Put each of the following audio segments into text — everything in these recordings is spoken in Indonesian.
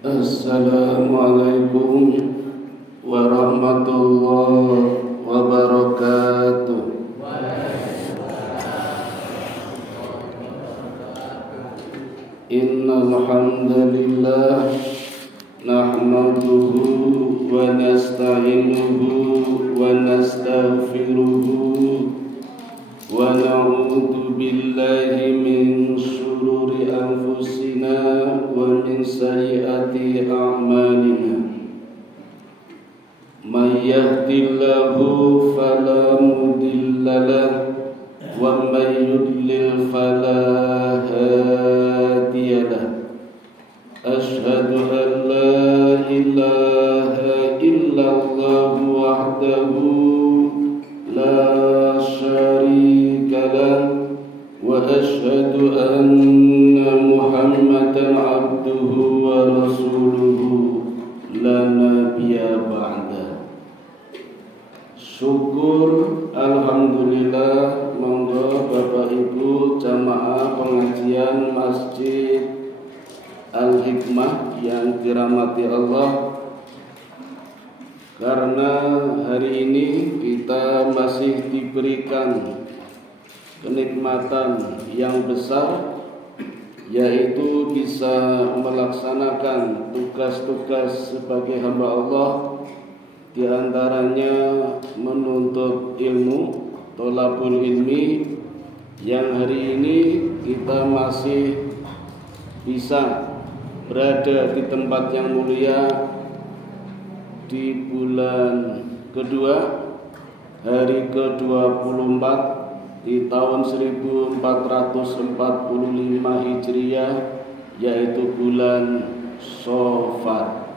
Assalamualaikum warahmatullahi wabarakatuh. Innal hamdalillah nahmaduhu wa nasta'inuhu wa nastaghfiruhu wa na'udzu billahi min shururi anfusina wa min sayyiati a'malina. May yahdihillahu fala mudilla lahu wa may yudlil fala hadiya lahu. Asyhadu an la ilaha illallah wahdahu la syarika lahu wa asyhadu anna Muhammadan abduhu wa rasuluhu la nabiyya ba'da. Syukur alhamdulillah, monggo Bapak Ibu jamaah pengajian Masjid Al-Hikmah yang dirahmati Allah, karena hari ini kita masih diberikan kenikmatan yang besar, yaitu bisa melaksanakan tugas-tugas sebagai hamba Allah, di antaranya menuntut ilmu, tholabul ilmi, yang hari ini kita masih bisa berada di tempat yang mulia di bulan kedua, hari ke-24 di tahun 1445 Hijriah, yaitu bulan Shofar.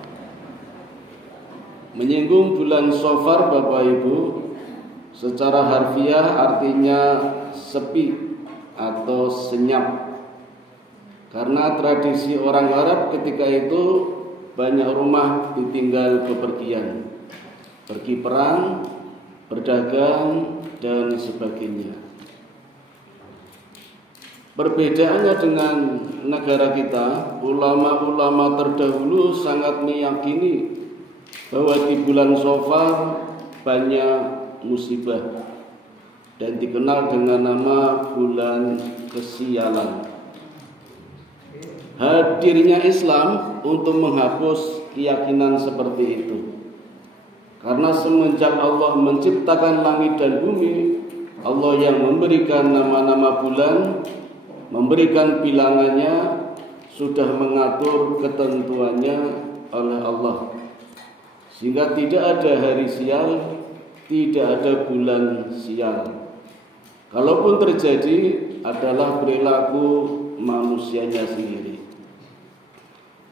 Menyinggung bulan Shofar, Bapak Ibu, secara harfiah artinya sepi atau senyap. Karena tradisi orang Arab ketika itu banyak rumah ditinggal bepergian, pergi perang, berdagang, dan sebagainya. Perbedaannya dengan negara kita, ulama-ulama terdahulu sangat meyakini bahwa di bulan Shofar banyak musibah dan dikenal dengan nama bulan kesialan. Hadirnya Islam untuk menghapus keyakinan seperti itu. Karena semenjak Allah menciptakan langit dan bumi, Allah yang memberikan nama-nama bulan, memberikan bilangannya, sudah mengatur ketentuannya oleh Allah. Sehingga tidak ada hari sial, tidak ada bulan sial. Kalaupun terjadi adalah perilaku manusianya sendiri.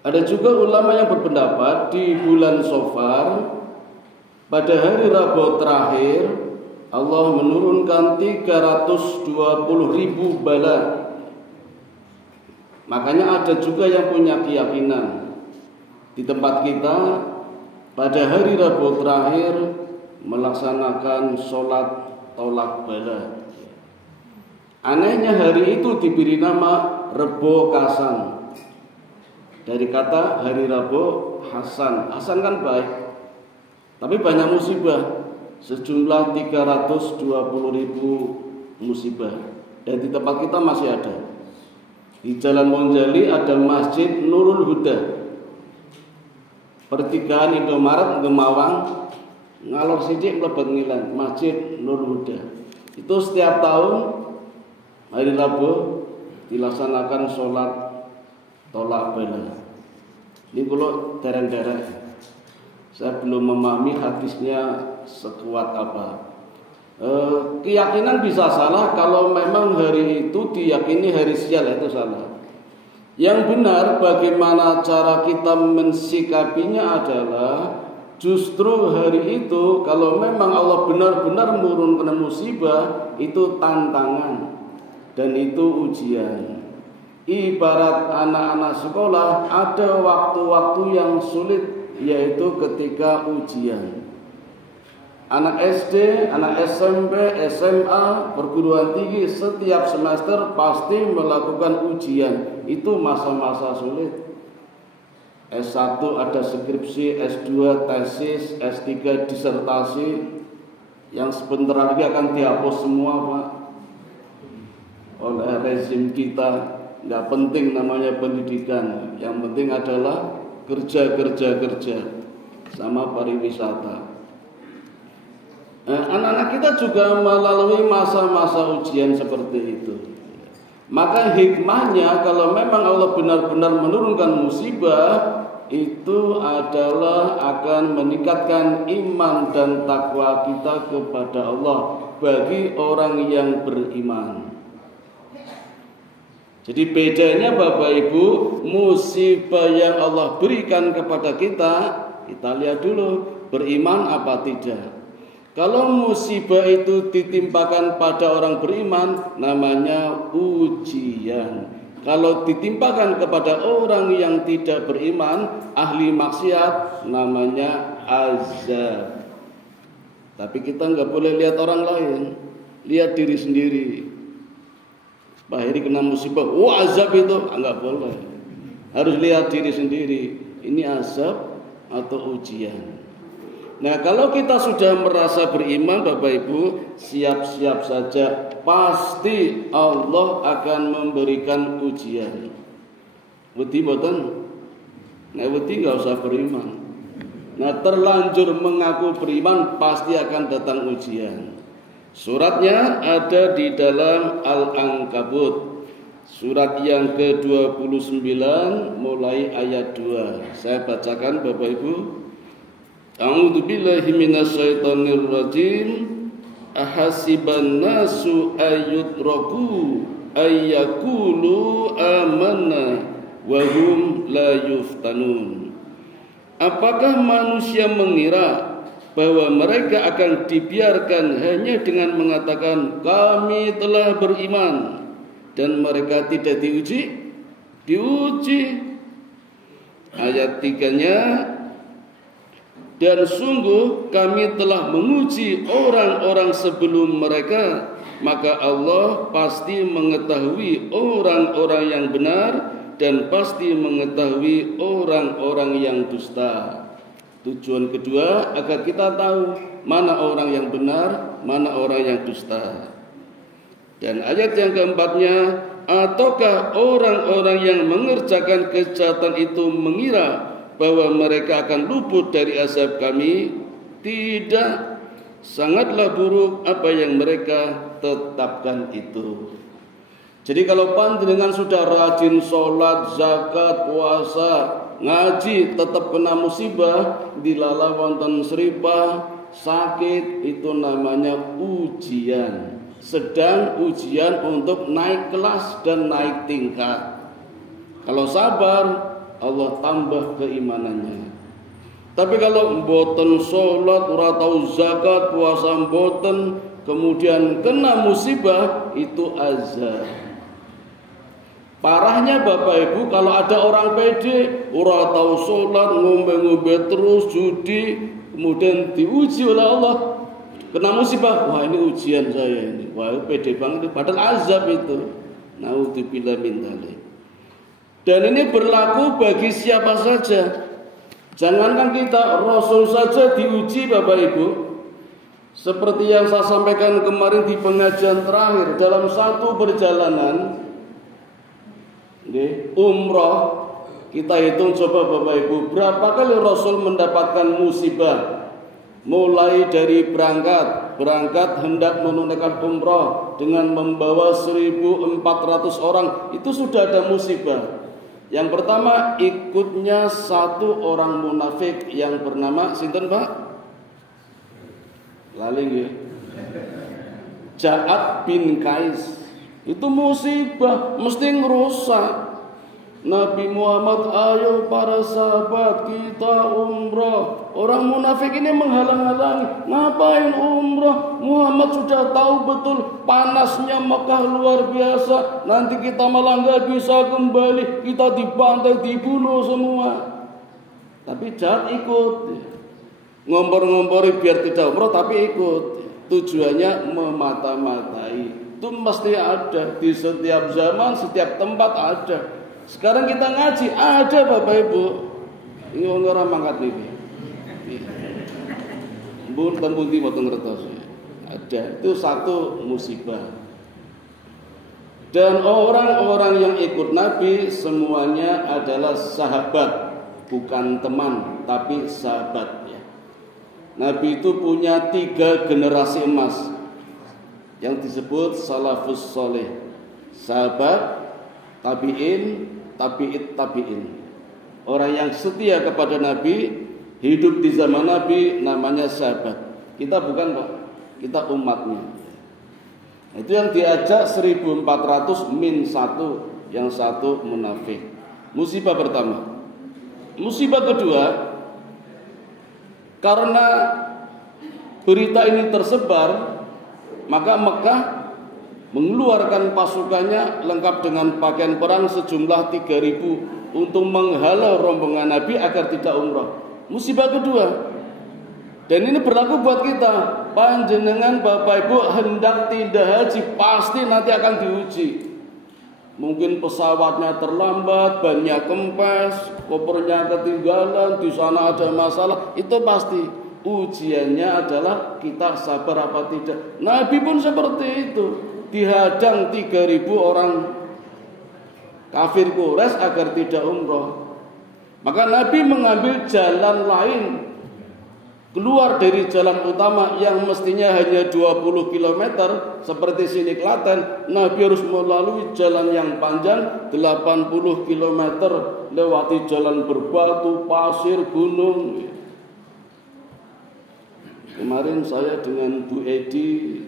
Ada juga ulama yang berpendapat di bulan Shofar, pada hari Rabu terakhir Allah menurunkan 320.000 bala. Makanya ada juga yang punya keyakinan di tempat kita pada hari Rabu terakhir melaksanakan sholat tolak bala. Anehnya hari itu diberi nama Rebo Kasan, dari kata hari Rabu Hasan. Hasan kan baik, tapi banyak musibah, sejumlah 320.000 musibah. Dan di tempat kita masih ada. Di Jalan Monjali ada Masjid Nurul Huda, pertigaan Indomaret Gemawang, ngalor sidik mlebet ngilan, Masjid Nurul Huda. Itu setiap tahun hari Rabu dilaksanakan sholat tolak bala. Ini kalau dereng-dereng, saya belum memahami hadisnya sekuat apa. Keyakinan bisa salah kalau memang hari itu diyakini hari sial, itu salah. Yang benar bagaimana cara kita mensikapinya adalah justru hari itu kalau memang Allah benar-benar menurunkan musibah, itu tantangan dan itu ujian. Ibarat anak-anak sekolah ada waktu-waktu yang sulit, yaitu ketika ujian. Anak SD, anak SMP, SMA, perguruan tinggi setiap semester pasti melakukan ujian. Itu masa-masa sulit. S1 ada skripsi, S2 tesis, S3 disertasi, yang sebentar lagi akan dihapus semua Pak oleh rezim kita. Nggak penting namanya pendidikan, yang penting adalah kerja sama pariwisata. Anak-anak kita juga melalui masa-masa ujian seperti itu. Maka hikmahnya kalau memang Allah benar-benar menurunkan musibah, itu adalah akan meningkatkan iman dan takwa kita kepada Allah bagi orang yang beriman. Jadi bedanya Bapak Ibu, musibah yang Allah berikan kepada kita lihat dulu beriman apa tidak. Kalau musibah itu ditimpakan pada orang beriman, namanya ujian. Kalau ditimpakan kepada orang yang tidak beriman, ahli maksiat, namanya azab. Tapi kita nggak boleh lihat orang lain, lihat diri sendiri. Pak Heri kena musibah, azab itu nggak boleh. Harus lihat diri sendiri, ini azab atau ujian. Nah, kalau kita sudah merasa beriman Bapak Ibu, siap-siap saja, pasti Allah akan memberikan ujian. Wedi boten? Nah, wedi nggak usah beriman. Nah, terlanjur mengaku beriman, pasti akan datang ujian. Suratnya ada di dalam Al-Ankabut, surat yang ke-29 mulai ayat 2. Saya bacakan Bapak Ibu. A'udzu billahi minasyaitonir rajim. Ahasiban nasu ayyutraku ayyakulu amanna wa hum la yuftanun. Apakah manusia mengira bahwa mereka akan dibiarkan hanya dengan mengatakan kami telah beriman dan mereka tidak diuji? Diuji. Ayat 3-nya, dan sungguh kami telah menguji orang-orang sebelum mereka, maka Allah pasti mengetahui orang-orang yang benar dan pasti mengetahui orang-orang yang dusta. Tujuan kedua, agar kita tahu mana orang yang benar, mana orang yang dusta. Dan ayat yang keempatnya, ataukah orang-orang yang mengerjakan kejahatan itu mengira bahwa mereka akan luput dari azab kami? Tidak, sangatlah buruk apa yang mereka tetapkan itu. Jadi kalau panjenengan sudah rajin sholat, zakat, puasa, ngaji, tetap kena musibah, dilala wonten seripa, sakit, itu namanya ujian. Sedang ujian untuk naik kelas dan naik tingkat. Kalau sabar, Allah tambah keimanannya. Tapi kalau mboten sholat, ora tau zakat, puasa mboten, kemudian kena musibah, itu azab. Parahnya Bapak Ibu, kalau ada orang pede, ora tau sholat, ngombe-ngombe terus, judi, kemudian diuji oleh Allah, kena musibah, wah ini ujian saya ini, wah pede banget, padahal azab itu. Naudzubillah min dzalik. Dan ini berlaku bagi siapa saja. Jangankan kita, Rasul saja diuji Bapak Ibu. Seperti yang saya sampaikan kemarin di pengajian terakhir, dalam satu perjalanan umroh, kita hitung coba Bapak Ibu, berapa kali Rasul mendapatkan musibah. Mulai dari berangkat hendak menunaikan umroh dengan membawa 1.400 orang, itu sudah ada musibah. Yang pertama, ikutnya satu orang munafik yang bernama sinten Pak? Lali nggih. Ja'ad bin Qais. Itu musibah, mesti ngerusak. Nabi Muhammad, ayo para sahabat kita umrah. Orang munafik ini menghalang-halangi. Ngapain umrah? Muhammad sudah tahu betul panasnya Mekah luar biasa. Nanti kita malah nggak bisa kembali. Kita dibantai, dibunuh semua. Tapi jangan ikut. Ngompor-ngompori biar tidak umrah tapi ikut. Tujuannya memata-matai. Itu mesti ada di setiap zaman, setiap tempat ada. Sekarang kita ngaji, ada Bapak Ibu. Ini wong ora mangkat niki. Mbun tempundi mboten ngertos. Ada, itu satu musibah. Dan orang-orang yang ikut Nabi semuanya adalah sahabat, bukan teman, tapi sahabat ya. Nabi itu punya 3 generasi emas yang disebut salafus soleh. Sahabat, tabi'in, tabi'it tabi'in. Orang yang setia kepada Nabi, hidup di zaman Nabi, namanya sahabat. Kita bukan Pak, kita umatnya. Itu yang diajak 1400 min 1, yang satu munafik. Musibah pertama. Musibah kedua, karena berita ini tersebar, maka Mekah mengeluarkan pasukannya lengkap dengan pakaian perang sejumlah 3.000 untuk menghalau rombongan Nabi agar tidak umrah. Musibah kedua. Dan ini berlaku buat kita. Panjenengan Bapak Ibu hendak tidak haji, pasti nanti akan diuji. Mungkin pesawatnya terlambat, bannya kempes, kopernya ketinggalan, di sana ada masalah, itu pasti. Ujiannya adalah kita sabar apa tidak. Nabi pun seperti itu. Dihadang 3.000 orang kafir Quraisy agar tidak umroh. Maka Nabi mengambil jalan lain, keluar dari jalan utama yang mestinya hanya 20 km seperti sini Klaten. Nabi harus melalui jalan yang panjang 80 km, lewati jalan berbatu, pasir, gunung. Kemarin saya dengan Bu Edi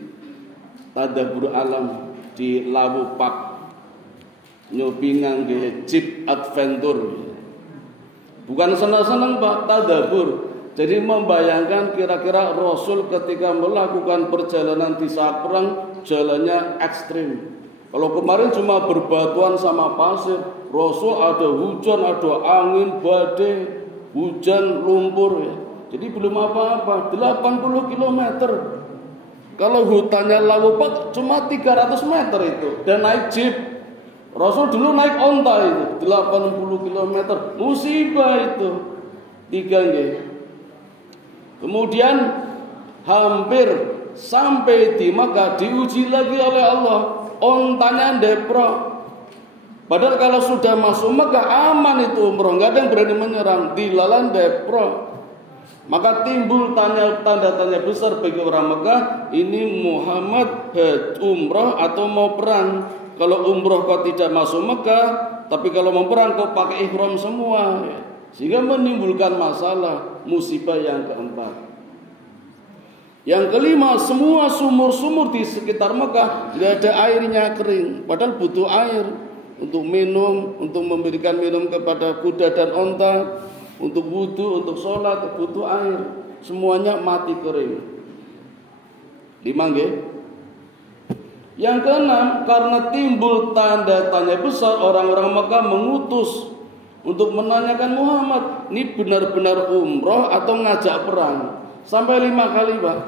tadabbur alam di Lawu Pak, nyobi ngangge Jeep Adventure. Bukan senang-senang Pak, tadabbur. Jadi membayangkan kira-kira Rasul ketika melakukan perjalanan di saat perang, jalannya ekstrim. Kalau kemarin cuma berbatuan sama pasir, Rasul ada hujan, ada angin, badai, hujan, lumpur ya. Jadi belum apa-apa, 80 km. Kalau hutannya Lawopak cuma 300 meter itu, dan naik jeep. Rasul dulu naik onta itu 80 km, musibah itu. 3 nggih. Kemudian hampir sampai di Makkah diuji lagi oleh Allah, ontanya depro. Padahal kalau sudah masuk Makkah aman itu umroh, nggak ada yang berani menyerang, dilalan depro. Maka timbul tanda tanya besar bagi orang Mekah, ini Muhammad umroh atau mau perang? Kalau umroh kok tidak masuk Mekah, tapi kalau mau perang kok pakai ihram semua, sehingga menimbulkan masalah. Musibah yang keempat. Yang kelima, semua sumur-sumur di sekitar Mekah tidak ada airnya, kering. Padahal butuh air untuk minum, untuk memberikan minum kepada kuda dan onta, untuk wudu, untuk sholat, butuh air. Semuanya mati kering. 5 nggih. Yang keenam, karena timbul tanda tanya besar, orang-orang Mekah mengutus untuk menanyakan Muhammad, ini benar-benar umroh atau ngajak perang? Sampai 5 kali Pak.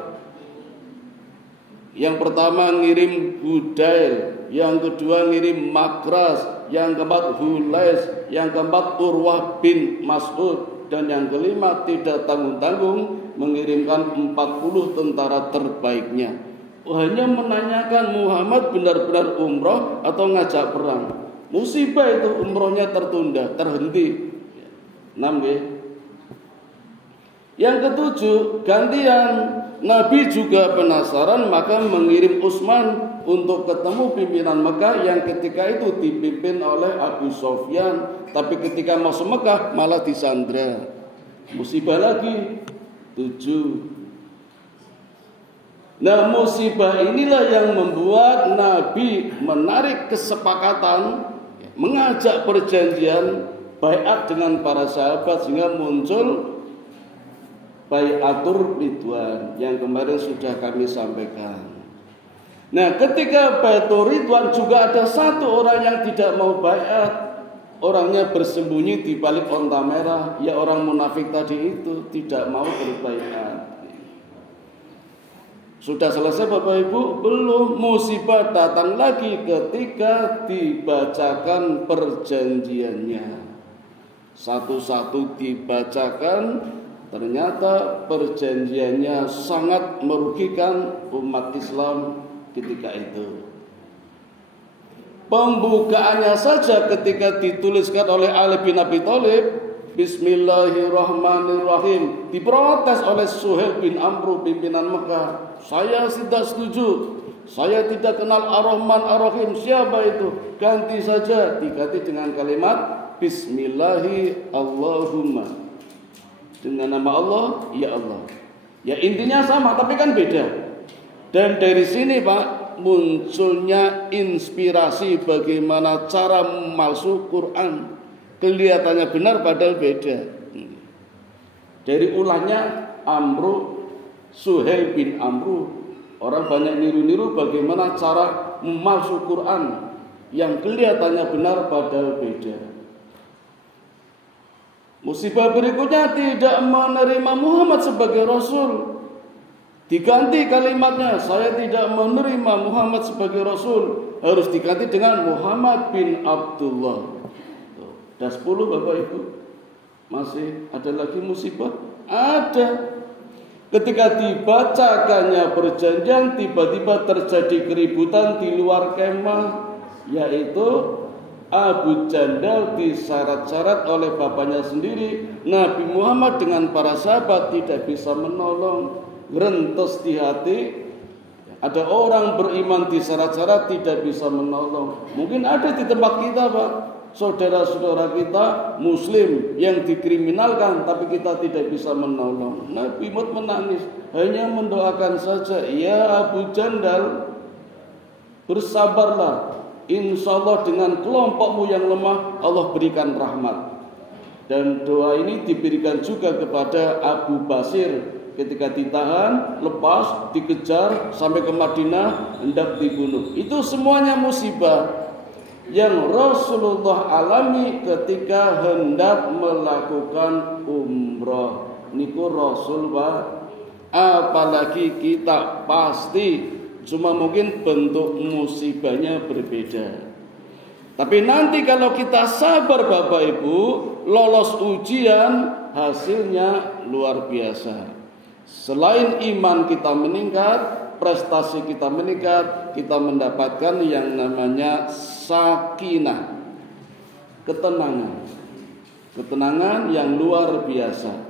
Yang pertama ngirim Budail, yang kedua ngirim Makras, yang keempat Hulais, yang keempat Urwah bin Mas'ud, dan yang kelima tidak tanggung-tanggung mengirimkan 40 tentara terbaiknya. Hanya menanyakan Muhammad benar-benar umroh atau ngajak perang. Musibah itu, umrohnya tertunda, terhenti. 6 nggih. Yang ketujuh, gantian. Nabi juga penasaran, maka mengirim Utsman untuk ketemu pimpinan Mekah yang ketika itu dipimpin oleh Abu Sofyan, tapi ketika masuk Mekah malah disandra. Musibah lagi. 7. Nah, musibah inilah yang membuat Nabi menarik kesepakatan, mengajak perjanjian baiat dengan para sahabat, sehingga muncul baiatur ridwan yang kemarin sudah kami sampaikan. Nah, ketika baiatur ridwan juga ada satu orang yang tidak mau baiat. Orangnya bersembunyi di balik onta merah, ya orang munafik tadi itu tidak mau berbaiat. Sudah selesai Bapak Ibu? Belum. Musibah datang lagi ketika dibacakan perjanjiannya. satu-satu dibacakan, ternyata perjanjiannya sangat merugikan umat Islam ketika itu. Pembukaannya saja ketika dituliskan oleh Ali bin Abi Thalib, Bismillahirrahmanirrahim, diprotes oleh Suhail bin Amru, pimpinan Mekah. Saya tidak setuju, saya tidak kenal Ar-Rahman Ar-Rahim, siapa itu? Ganti saja, diganti dengan kalimat Bismillahi Allahumma, dengan nama Allah, ya Allah. Ya intinya sama, tapi kan beda. Dan dari sini Pak, munculnya inspirasi bagaimana cara memalsu Quran. Kelihatannya benar padahal beda. Dari ulahnya Suhail bin Amru, orang banyak niru-niru bagaimana cara memalsu Quran yang kelihatannya benar padahal beda. Musibah berikutnya tidak menerima Muhammad sebagai Rasul. Diganti kalimatnya, saya tidak menerima Muhammad sebagai Rasul. Harus diganti dengan Muhammad bin Abdullah. Dah 10 Bapak Ibu. Masih ada lagi musibah? Ada. Ketika dibacakannya perjanjian, tiba-tiba terjadi keributan di luar kemah, yaitu Abu Jandal disyarat-syarat oleh bapaknya sendiri. Nabi Muhammad dengan para sahabat tidak bisa menolong. Rentos di hati, ada orang beriman disyarat-syarat tidak bisa menolong. Mungkin ada di tempat kita Pak, saudara-saudara kita Muslim yang dikriminalkan, tapi kita tidak bisa menolong. Nabi Muhammad menangis, hanya mendoakan saja, ya Abu Jandal, bersabarlah, insya Allah dengan kelompokmu yang lemah Allah berikan rahmat. Dan doa ini diberikan juga kepada Abu Basir ketika ditahan, lepas, dikejar sampai ke Madinah, hendak dibunuh. Itu semuanya musibah yang Rasulullah alami ketika hendak melakukan umroh. Niku Rasul Pak. Apalagi kita pasti, cuma mungkin bentuk musibahnya berbeda. Tapi nanti kalau kita sabar Bapak Ibu, lolos ujian, hasilnya luar biasa. Selain iman kita meningkat, prestasi kita meningkat, kita mendapatkan yang namanya sakinah, ketenangan yang luar biasa.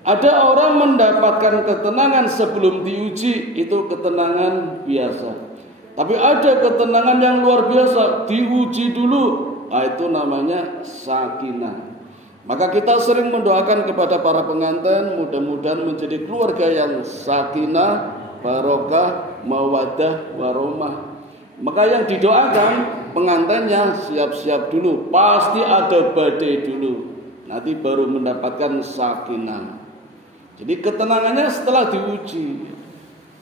Ada orang mendapatkan ketenangan sebelum diuji, itu ketenangan biasa. Tapi ada ketenangan yang luar biasa, diuji dulu, itu namanya sakinah. Maka kita sering mendoakan kepada para pengantin, mudah-mudahan menjadi keluarga yang sakinah, barokah, mawaddah, warahmah. Maka yang didoakan pengantinnya siap-siap dulu, pasti ada badai dulu, nanti baru mendapatkan sakinah. Jadi ketenangannya setelah diuji,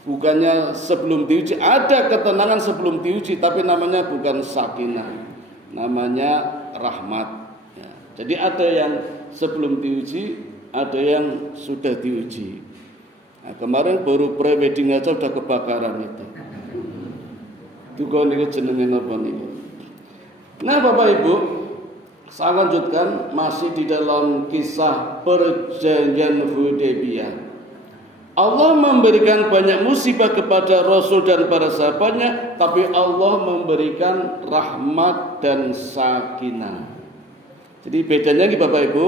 bukannya sebelum diuji. Ada ketenangan sebelum diuji, tapi namanya bukan sakinah, namanya rahmat. Jadi ada yang sebelum diuji, ada yang sudah diuji. Nah, kemarin baru pre-wedding aja udah kebakaran itu. Duga niku jenenge napa niku. Nah, Bapak Ibu, saya lanjutkan masih di dalam kisah perjanjian Hudaybiyah. Allah memberikan banyak musibah kepada Rasul dan para sahabatnya, tapi Allah memberikan rahmat dan sakinah. Jadi bedanya nih Bapak Ibu,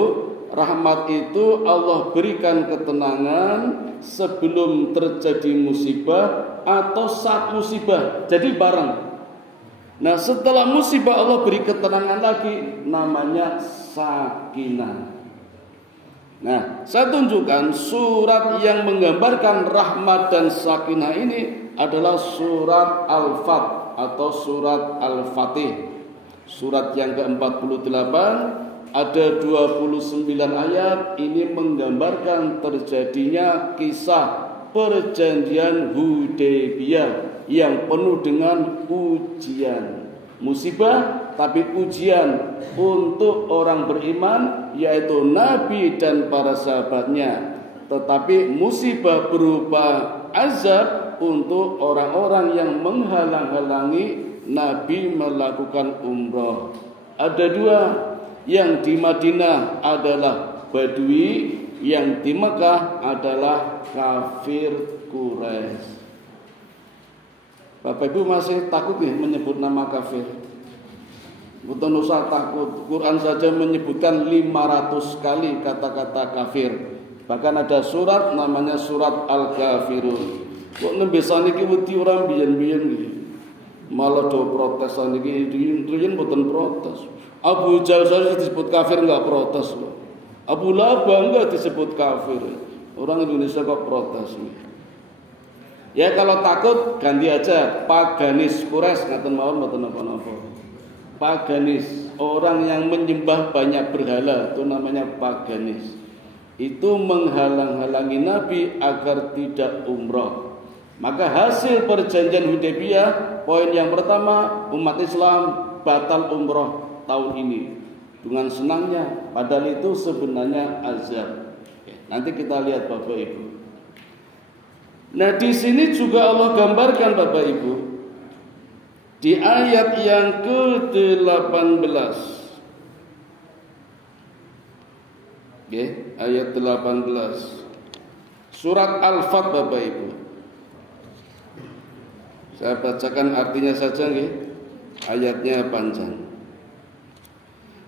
rahmat itu Allah berikan ketenangan sebelum terjadi musibah atau saat musibah, jadi bareng. Nah setelah musibah Allah beri ketenangan lagi, namanya sakinah. Nah saya tunjukkan surat yang menggambarkan rahmat dan sakinah ini adalah surat Al-Fat atau surat Al-Fatih. Surat yang ke-48 ada 29 ayat, ini menggambarkan terjadinya kisah perjanjian Hudaybiyah yang penuh dengan ujian, musibah tapi ujian untuk orang beriman yaitu Nabi dan para sahabatnya, tetapi musibah berupa azab untuk orang-orang yang menghalang-halangi Nabi melakukan umrah. Ada dua. yang di Madinah adalah Badui, yang di Mekah adalah kafir Quraisy. Bapak Ibu masih takut nih menyebut nama kafir? Bukan usah takut. Quran saja menyebutkan 500 kali kata-kata kafir. Bahkan ada surat namanya surat Al-Kafirun. Kok nembesan iki wedi ora biyen-biyen iki. Malah do protes niki riyen mboten protes. Abu Jahal saja disebut kafir enggak protes loh. Abu Lahab bangga disebut kafir. Orang Indonesia kok protes nih. Ya kalau takut ganti aja paganis Quraisy ngaten mawon mboten napa-napa. Paganis, orang yang menyembah banyak berhala itu namanya paganis. Itu menghalang-halangi Nabi agar tidak umrah. Maka hasil perjanjian Hudaybiyah, poin yang pertama, umat Islam batal umrah tahun ini. Dengan senangnya, padahal itu sebenarnya azab. Nanti kita lihat Bapak Ibu. Nah di sini juga Allah gambarkan Bapak Ibu di ayat yang ke-18. Ayat 18. Surat Al-Fat Bapak Ibu. Saya bacakan artinya saja nggih. Ayatnya panjang.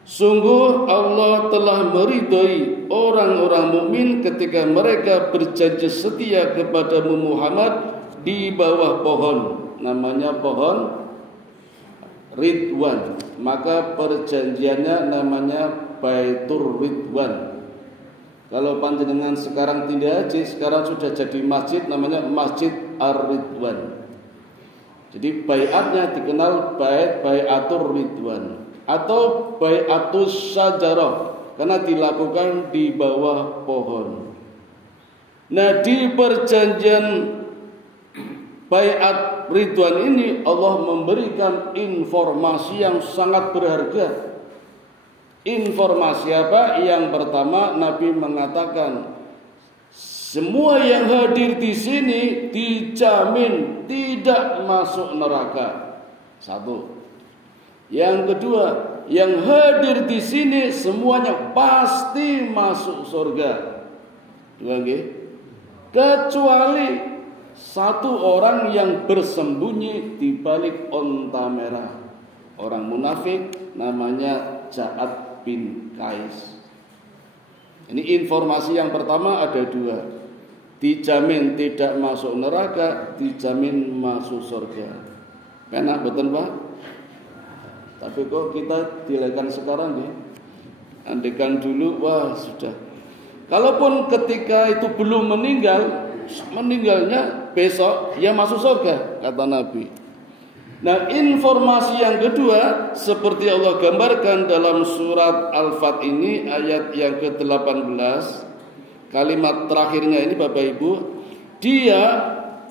Sungguh Allah telah meridhoi orang-orang mukmin ketika mereka berjanji setia kepada Muhammad di bawah pohon, namanya pohon Ridwan. Maka perjanjiannya namanya Baitur Ridwan. Kalau panjenengan sekarang tidak haji, sekarang sudah jadi masjid, namanya Masjid Ar-Ridwan. Jadi baiatnya dikenal Baiatur Ridwan atau Baiatus Syajarah karena dilakukan di bawah pohon. Nah di perjanjian Baiat Ridwan ini Allah memberikan informasi yang sangat berharga. Informasi apa? Yang pertama Nabi mengatakan semua yang hadir di sini dijamin tidak masuk neraka. Satu. Yang kedua, yang hadir di sini semuanya pasti masuk surga. Dua nggih. Kecuali satu orang yang bersembunyi di balik onta merah. Orang munafik namanya Ja'ad bin Qais. Ini informasi yang pertama ada dua. Dijamin tidak masuk neraka, dijamin masuk surga. Enak betul Pak? Tapi kok kita dilakukan sekarang ya? Andekan dulu, wah sudah. Kalaupun ketika itu belum meninggalnya besok ya masuk surga kata Nabi. Nah informasi yang kedua seperti Allah gambarkan dalam surat Al-Fat ini ayat yang ke-18, kalimat terakhirnya ini Bapak Ibu, Dia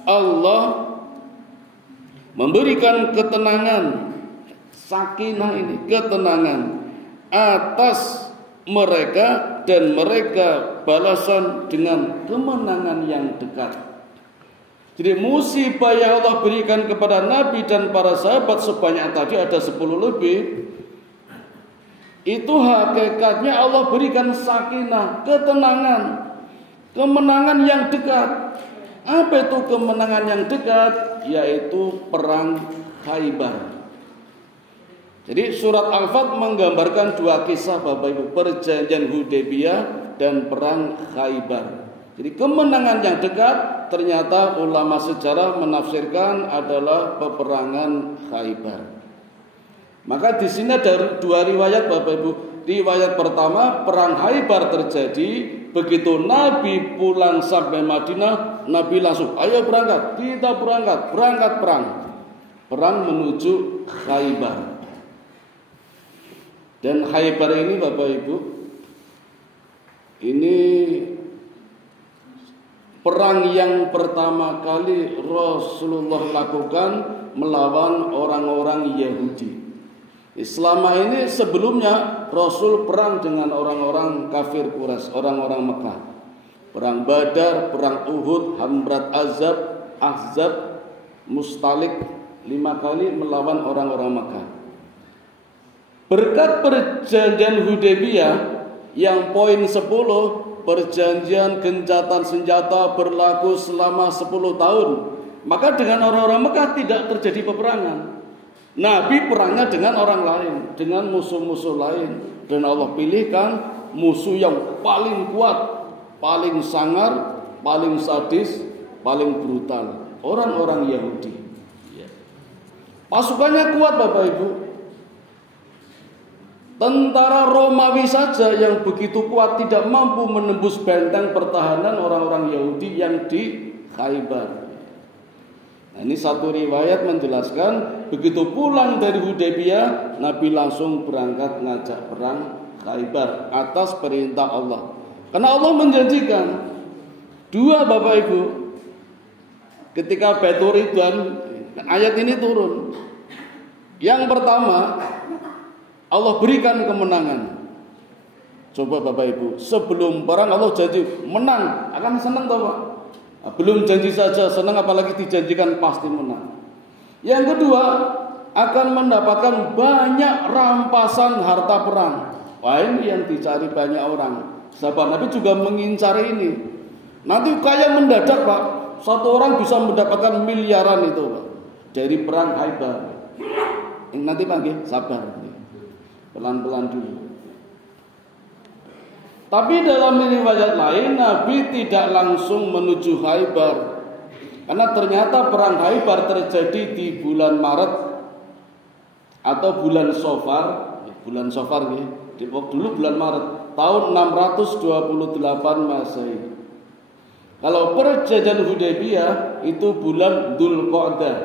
Allah memberikan ketenangan, sakinah ini ketenangan atas mereka dan mereka balasan dengan kemenangan yang dekat. Jadi musibah yang Allah berikan kepada Nabi dan para sahabat sebanyak tadi ada 10 lebih. Itu hakikatnya Allah berikan sakinah, ketenangan, kemenangan yang dekat. Apa itu kemenangan yang dekat? Yaitu perang Khaybar. Jadi surat Al-Fat menggambarkan dua kisah Bapak Ibu, perjanjian Hudaybiyah dan perang Khaybar. Jadi kemenangan yang dekat ternyata ulama sejarah menafsirkan adalah peperangan Khaybar. Maka di sini ada dua riwayat Bapak Ibu. Riwayat pertama perang Khaybar terjadi begitu Nabi pulang sampai Madinah, Nabi langsung ayo berangkat, kita berangkat perang menuju Khaybar. Dan Khaybar ini Bapak Ibu, ini perang yang pertama kali Rasulullah lakukan melawan orang-orang Yahudi. Selama ini sebelumnya Rasul perang dengan orang-orang kafir Quraisy, orang-orang Mekah. Perang Badar, perang Uhud, Hamrat Ahzab, Mustalik, 5 kali melawan orang-orang Mekah. Berkat perjanjian Hudaybiyah yang poin 10, perjanjian gencatan senjata berlaku selama 10 tahun. Maka dengan orang-orang Mekah tidak terjadi peperangan. Nabi perangnya dengan orang lain, dengan musuh-musuh lain. Dan Allah pilihkan musuh yang paling kuat, paling sangar, paling sadis, paling brutal. Orang-orang Yahudi. Pasukannya kuat Bapak Ibu. Tentara Romawi saja yang begitu kuat tidak mampu menembus benteng pertahanan orang-orang Yahudi yang di Khaybar. Nah, ini satu riwayat menjelaskan begitu pulang dari Hudaybiyah, Nabi langsung berangkat ngajak perang Khaybar atas perintah Allah. Karena Allah menjanjikan dua Bapak Ibu. Ketika Baitur Ridwan, ayat ini turun. Yang pertama, Allah berikan kemenangan. Coba Bapak Ibu, sebelum perang Allah janji menang, akan senang toh Pak? Belum janji saja senang, apalagi dijanjikan pasti menang. Yang kedua, akan mendapatkan banyak rampasan harta perang. Wah, ini yang dicari banyak orang. Sahabat Nabi juga mengincar ini. Nanti kaya mendadak Pak. Satu orang bisa mendapatkan miliaran itu Pak, dari perang Khaybar. Nanti panggil sabar, pelan-pelan dulu. Tapi dalam riwayat lain Nabi tidak langsung menuju Khaybar, karena ternyata perang Khaybar terjadi di bulan Maret atau bulan Safar. Bulan Safar ya. Dulu bulan Maret tahun 628 Masehi. Kalau perjanjian Hudaybiyah itu bulan Dzulqa'dah.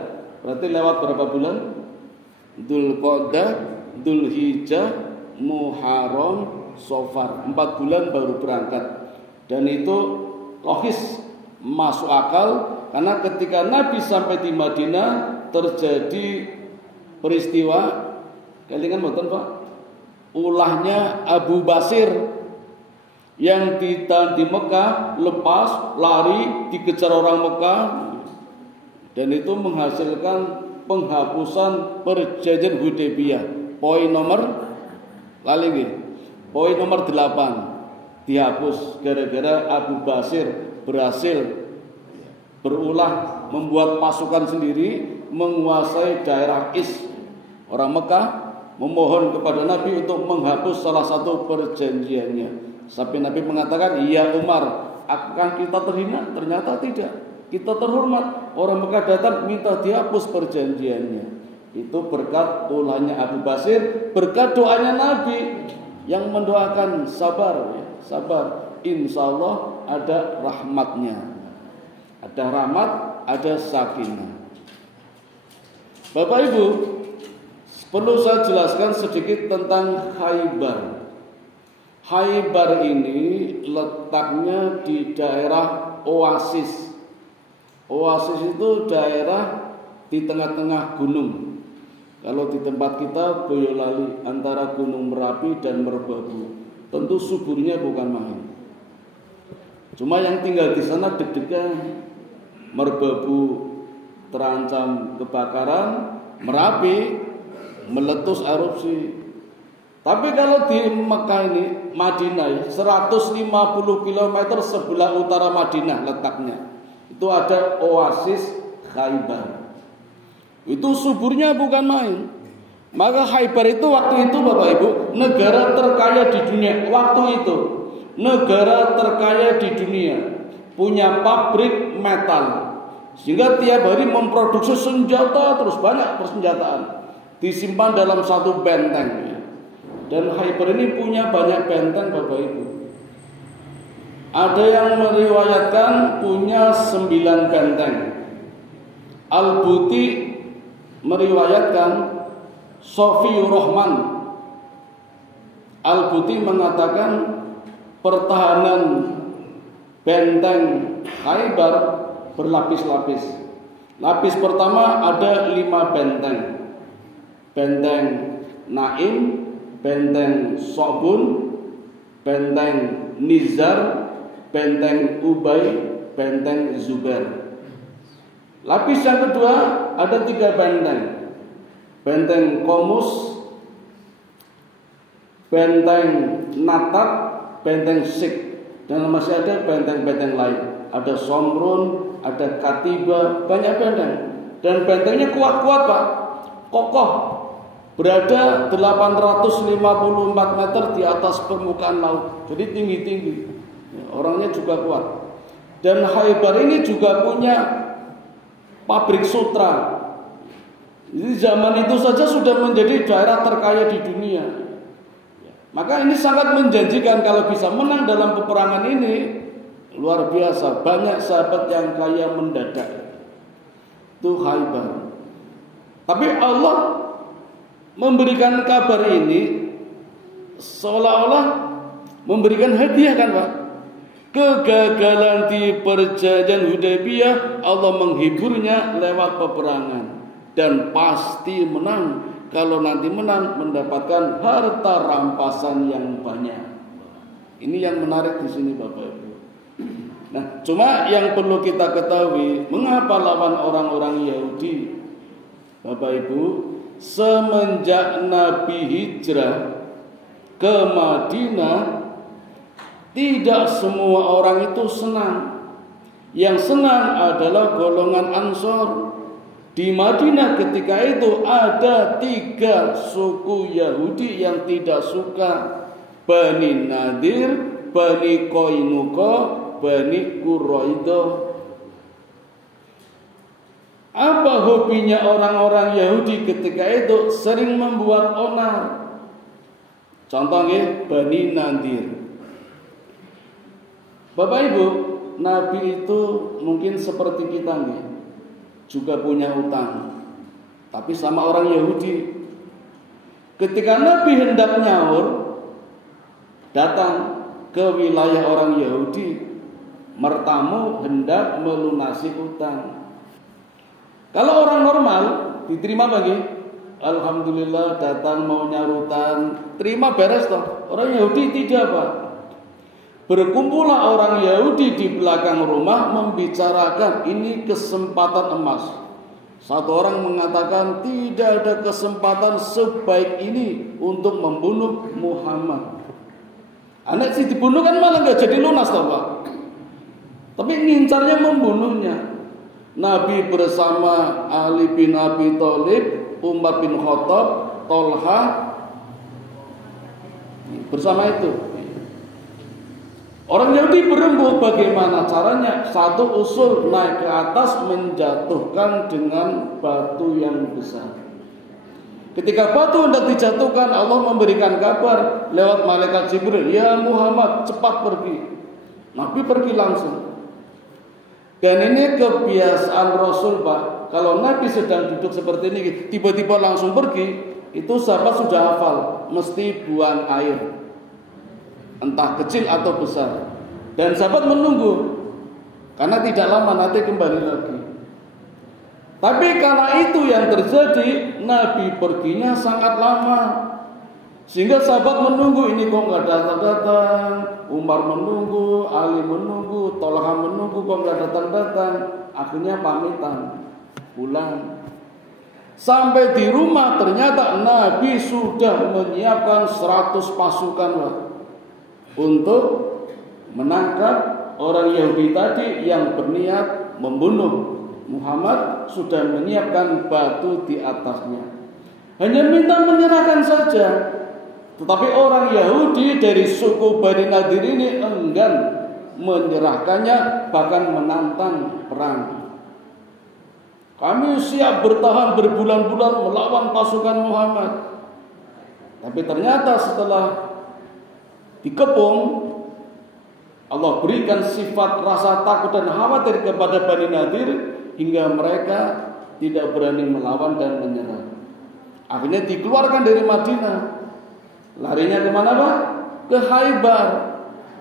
Berarti lewat berapa bulan? Dzulqa'dah, Dzulhijjah, Muharram, Safar, 4 bulan baru berangkat. Dan itu logis, masuk akal, karena ketika Nabi sampai di Madinah terjadi peristiwa, kelingan mboten Pak? Ulahnya Abu Basir yang di Mekah lepas, lari, dikejar orang Mekah, dan itu menghasilkan penghapusan perjanjian Hudaybiyah. Poin nomor lali nggih. Poin nomor 8 dihapus gara-gara Abu Basir berhasil berulah membuat pasukan sendiri menguasai daerah Is. Orang Mekah memohon kepada Nabi untuk menghapus salah satu perjanjiannya. Sampai Nabi mengatakan, "Ya Umar, akan kita terhina?" Ternyata tidak. Kita terhormat. Orang Mekah datang minta dihapus perjanjiannya. Itu berkat ulahnya Abu Basir, berkat doanya Nabi yang mendoakan sabar, sabar. Insya Allah ada rahmatnya, ada rahmat, ada sakinah. Bapak Ibu, perlu saya jelaskan sedikit tentang Khaybar. Khaybar ini letaknya di daerah Oasis. Oasis itu daerah di tengah-tengah gunung. Kalau di tempat kita Boyolali, antara Gunung Merapi dan Merbabu, tentu suburnya bukan main. Cuma yang tinggal di sana deg-degan. Merbabu terancam kebakaran, Merapi meletus erupsi. Tapi kalau di Mekah ini, Madinah 150 km sebelah utara Madinah letaknya, itu ada Oasis Khaybar. Itu suburnya bukan main. Maka Khaybar itu waktu itu Bapak Ibu, negara terkaya di dunia. Waktu itu negara terkaya di dunia, punya pabrik metal, sehingga tiap hari memproduksi senjata, terus banyak persenjataan disimpan dalam satu benteng. Dan Khaybar ini punya banyak benteng Bapak Ibu. Ada yang meriwayatkan punya 9 benteng. Al-Buti meriwayatkan, Sofiur Rahman Al-Buti mengatakan pertahanan benteng Khaybar berlapis-lapis. Lapis pertama ada 5 benteng. Benteng Naim, benteng Sobun, benteng Nizar, benteng Ubay, benteng Zubair. Lapis yang kedua ada 3 benteng. Benteng Komus, benteng Natat, benteng Sik, dan masih ada benteng-benteng lain. Ada Somrun, ada Katiba, banyak benteng. Dan bentengnya kuat-kuat Pak, kokoh, berada 854 meter di atas permukaan laut. Jadi tinggi-tinggi, orangnya juga kuat. Dan Khaybar ini juga punya pabrik sutra. Jadi zaman itu saja sudah menjadi daerah terkaya di dunia. Maka ini sangat menjanjikan kalau bisa menang dalam peperangan ini. Luar biasa, banyak sahabat yang kaya mendadak. Itu Khaybar. Tapi Allah memberikan kabar ini seolah-olah memberikan hadiah kan Pak. Kegagalan di perjanjian Hudaybiyah Allah menghiburnya lewat peperangan. Dan pasti menang. Kalau nanti menang mendapatkan harta rampasan yang banyak. Ini yang menarik di sini Bapak Ibu. Nah, cuma yang perlu kita ketahui, mengapa lawan orang-orang Yahudi? Bapak Ibu, semenjak Nabi hijrah ke Madinah, tidak semua orang itu senang. Yang senang adalah golongan Ansor. Di Madinah ketika itu ada 3 suku Yahudi yang tidak suka. Bani Nadir, Bani Qainuqa, Bani Quraidah. Apa hobinya orang-orang Yahudi ketika itu? Sering membuat onar. Contohnya Bani Nadir. Bapak Ibu, Nabi itu mungkin seperti kita nih, juga punya utang, tapi sama orang Yahudi. Ketika Nabi hendak nyaur, datang ke wilayah orang Yahudi, mertamu hendak melunasi utang. Kalau orang normal diterima bagi, alhamdulillah datang mau nyaur utang, terima beres toh. Orang Yahudi tidak Pak. Berkumpullah orang Yahudi di belakang rumah membicarakan ini kesempatan emas. Satu orang mengatakan tidak ada kesempatan sebaik ini untuk membunuh Muhammad. Anak sih dibunuh kan malah gak jadi lunas toh Pak. Tapi ngincarnya membunuhnya. Nabi bersama Ali bin Abi Thalib, Umar bin Khattab, Tolha bersama itu. Orang Yahudi berembuk bagaimana caranya. Satu usul naik ke atas menjatuhkan dengan batu yang besar. Ketika batu hendak dijatuhkan, Allah memberikan kabar lewat malaikat Jibril, ya Muhammad cepat pergi. Nabi pergi langsung. Dan ini kebiasaan Rasul Pak. Kalau Nabi sedang duduk seperti ini, tiba-tiba langsung pergi, itu sahabat sudah hafal, mesti buang air, entah kecil atau besar. Dan sahabat menunggu, karena tidak lama nanti kembali lagi. Tapi karena itu yang terjadi, Nabi perginya sangat lama, sehingga sahabat menunggu, ini kok nggak datang-datang. Umar menunggu, Ali menunggu, Tolha menunggu, kok nggak datang-datang. Akhirnya pamitan pulang. Sampai di rumah ternyata Nabi sudah menyiapkan 100 pasukan untuk menangkap orang Yahudi tadi yang berniat membunuh Muhammad. Sudah menyiapkan batu di atasnya, hanya minta menyerahkan saja. Tetapi orang Yahudi dari suku Bani Nadir ini enggan menyerahkannya, bahkan menantang perang. Kami siap bertahan berbulan-bulan melawan pasukan Muhammad. Tapi ternyata setelah dikepung, Allah berikan sifat rasa takut dan khawatir kepada Bani Nadir, hingga mereka tidak berani melawan dan menyerah. Akhirnya dikeluarkan dari Madinah. Larinya kemana Pak? Ke Khaybar.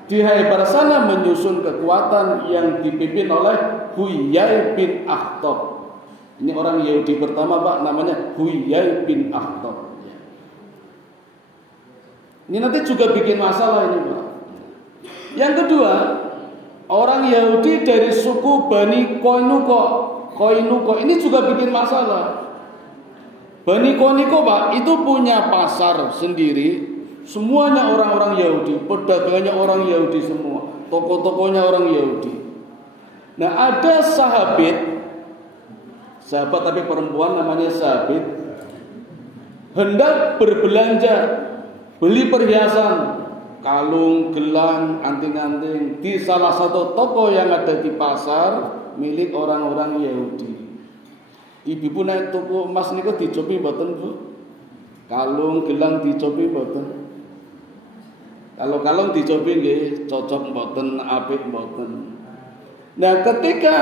Di Khaybar sana menyusun kekuatan yang dipimpin oleh Huyai bin Akhtab. Ini orang Yahudi pertama Pak, namanya Huyai bin Akhtab. Ini nanti juga bikin masalah ini Pak. Yang kedua, orang Yahudi dari suku Bani Qainuqa ini juga bikin masalah. Bani Qainuqa Pak itu punya pasar sendiri, semuanya orang-orang Yahudi, pedagangannya orang Yahudi semua, toko-tokonya orang Yahudi. Nah, ada sahabat tapi perempuan namanya Sabit, hendak berbelanja, beli perhiasan, kalung, gelang, anting-anting di salah satu toko yang ada di pasar milik orang-orang Yahudi. Ibu naik toko emas niku dicobi mboten, Bu? Kalung, gelang dicobi mboten? Kalau kalung dicobi nggih, cocok mboten, apik mboten. Nah, ketika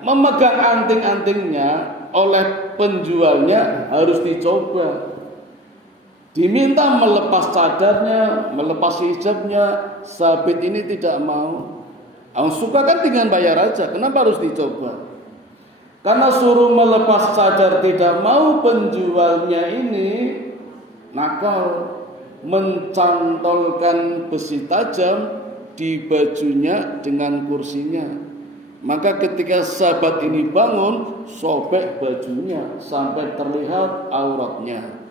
memegang anting-antingnya oleh penjualnya harus dicoba. Diminta melepas cadarnya, melepas hijabnya, Sabit ini tidak mau. Suka kan tinggal bayar aja, kenapa harus dicoba? Karena suruh melepas cadar tidak mau, penjualnya ini nakal, mencantolkan besi tajam di bajunya dengan kursinya. Maka ketika sahabat ini bangun, sobek bajunya sampai terlihat auratnya.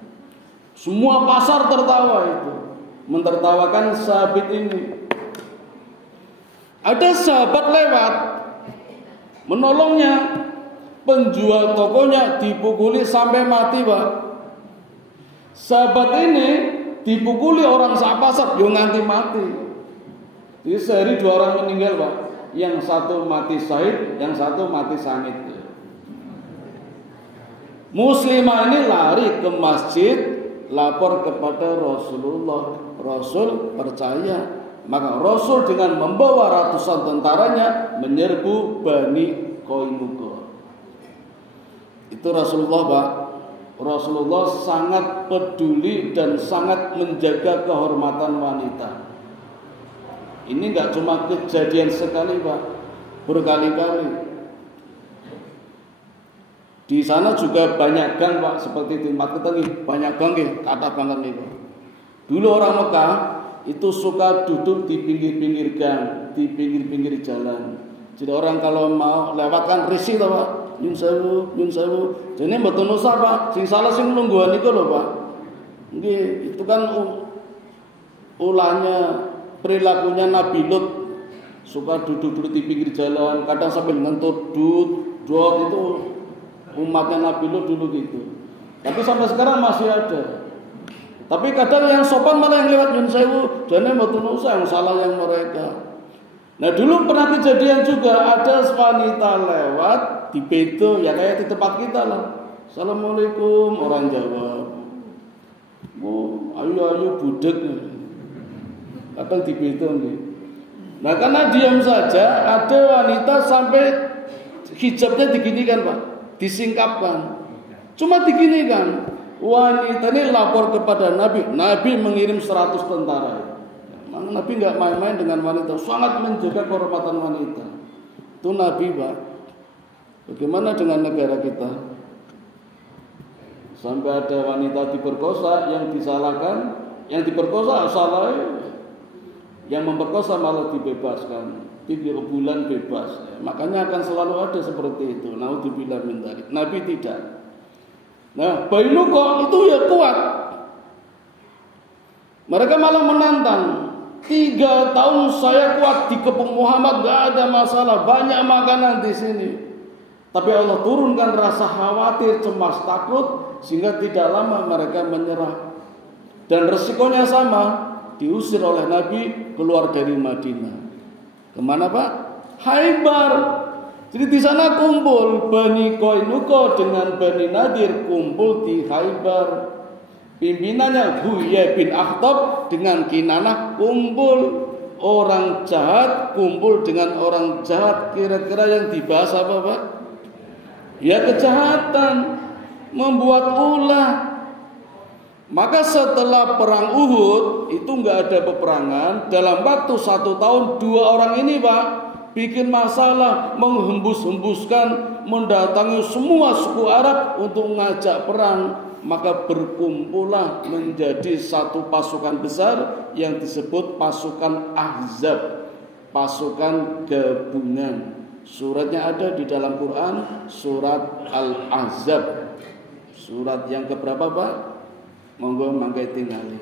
Semua pasar tertawa itu, mentertawakan Sabit ini. Ada sahabat lewat menolongnya, penjual tokonya dipukuli sampai mati, Pak. Sahabat ini dipukuli orang sak pasar, yo nganti mati. Jadi sehari 2 orang meninggal, Pak. Yang satu mati syahid, yang satu mati sangit. Muslimah ini lari ke masjid, lapor kepada Rasulullah. Rasul percaya. Maka Rasul dengan membawa ratusan tentaranya menyerbu Bani Qainuqa. Itu Rasulullah, Pak. Rasulullah sangat peduli dan sangat menjaga kehormatan wanita. Ini enggak cuma kejadian sekali, Pak, berkali-kali. Di sana juga banyak gang, Pak, seperti di Makkah nih, banyak gang nih, kata banget nih, Pak. Dulu orang Mekah itu suka duduk di pinggir-pinggir gang, di pinggir-pinggir jalan. Jadi orang kalau mau lewat kan risih toh, Pak. Nyun sewu. Jadi mboten usah, Pak. Sing salah sing nungguan iku lho, Pak. Nggih, itu kan ulahnya perilakunya Nabi Lut. Suka duduk-duduk di pinggir jalan, kadang sambil ngentut dot itu umatnya Nabi Lut dulu gitu. Tapi sampai sekarang masih ada. Tapi kadang yang sopan malah yang lewat nyun sewu, jane mboten usah, yang salah yang mereka. Nah, dulu pernah kejadian juga, ada wanita lewat di pintu, ya kayak di tempat kita lah. Assalamualaikum, orang jawab. Oh, ayo budek. Kadang di pintu nih. Nah, karena diam saja, ada wanita sampai hijabnya diginikan, Pak, disingkapkan. Cuma diginikan. Wanita ini lapor kepada Nabi. Nabi mengirim 100 tentara. Nabi nggak main-main dengan wanita, sangat menjaga kehormatan wanita. Itu Nabi, Pak. Bagaimana dengan negara kita? Sampai ada wanita diperkosa, yang disalahkan, yang diperkosa salah, yang memperkosa malah dibebaskan, 3 bulan bebas. Makanya akan selalu ada seperti itu. Naudzubillah min dzalik. Nabi tidak. Nah, Qainuqa itu ya kuat. Mereka malah menantang. 3 tahun saya kuat dikepung Muhammad, gak ada masalah, banyak makanan di sini. Tapi Allah turunkan rasa khawatir, cemas, takut, sehingga tidak lama mereka menyerah. Dan resikonya sama, diusir oleh Nabi keluar dari Madinah. Kemana, Pak? Khaibar. Jadi di sana kumpul Bani Qainuqa dengan Bani Nadir, kumpul di Khaibar. Pimpinannya Huyai bin Akhtab dengan Kinanah kumpul. Orang jahat kumpul dengan orang jahat. Kira-kira yang dibahas apa, Pak? Ya kejahatan, membuat ulah. Maka setelah perang Uhud itu nggak ada peperangan. Dalam waktu 1 tahun 2 orang ini, Pak, bikin masalah, menghembus-hembuskan, mendatangi semua suku Arab untuk ngajak perang. Maka berkumpullah menjadi satu pasukan besar yang disebut pasukan Ahzab, pasukan gabungan. Suratnya ada di dalam Quran, surat Al-Ahzab. Surat yang keberapa, Pak? Monggo mangke tingali.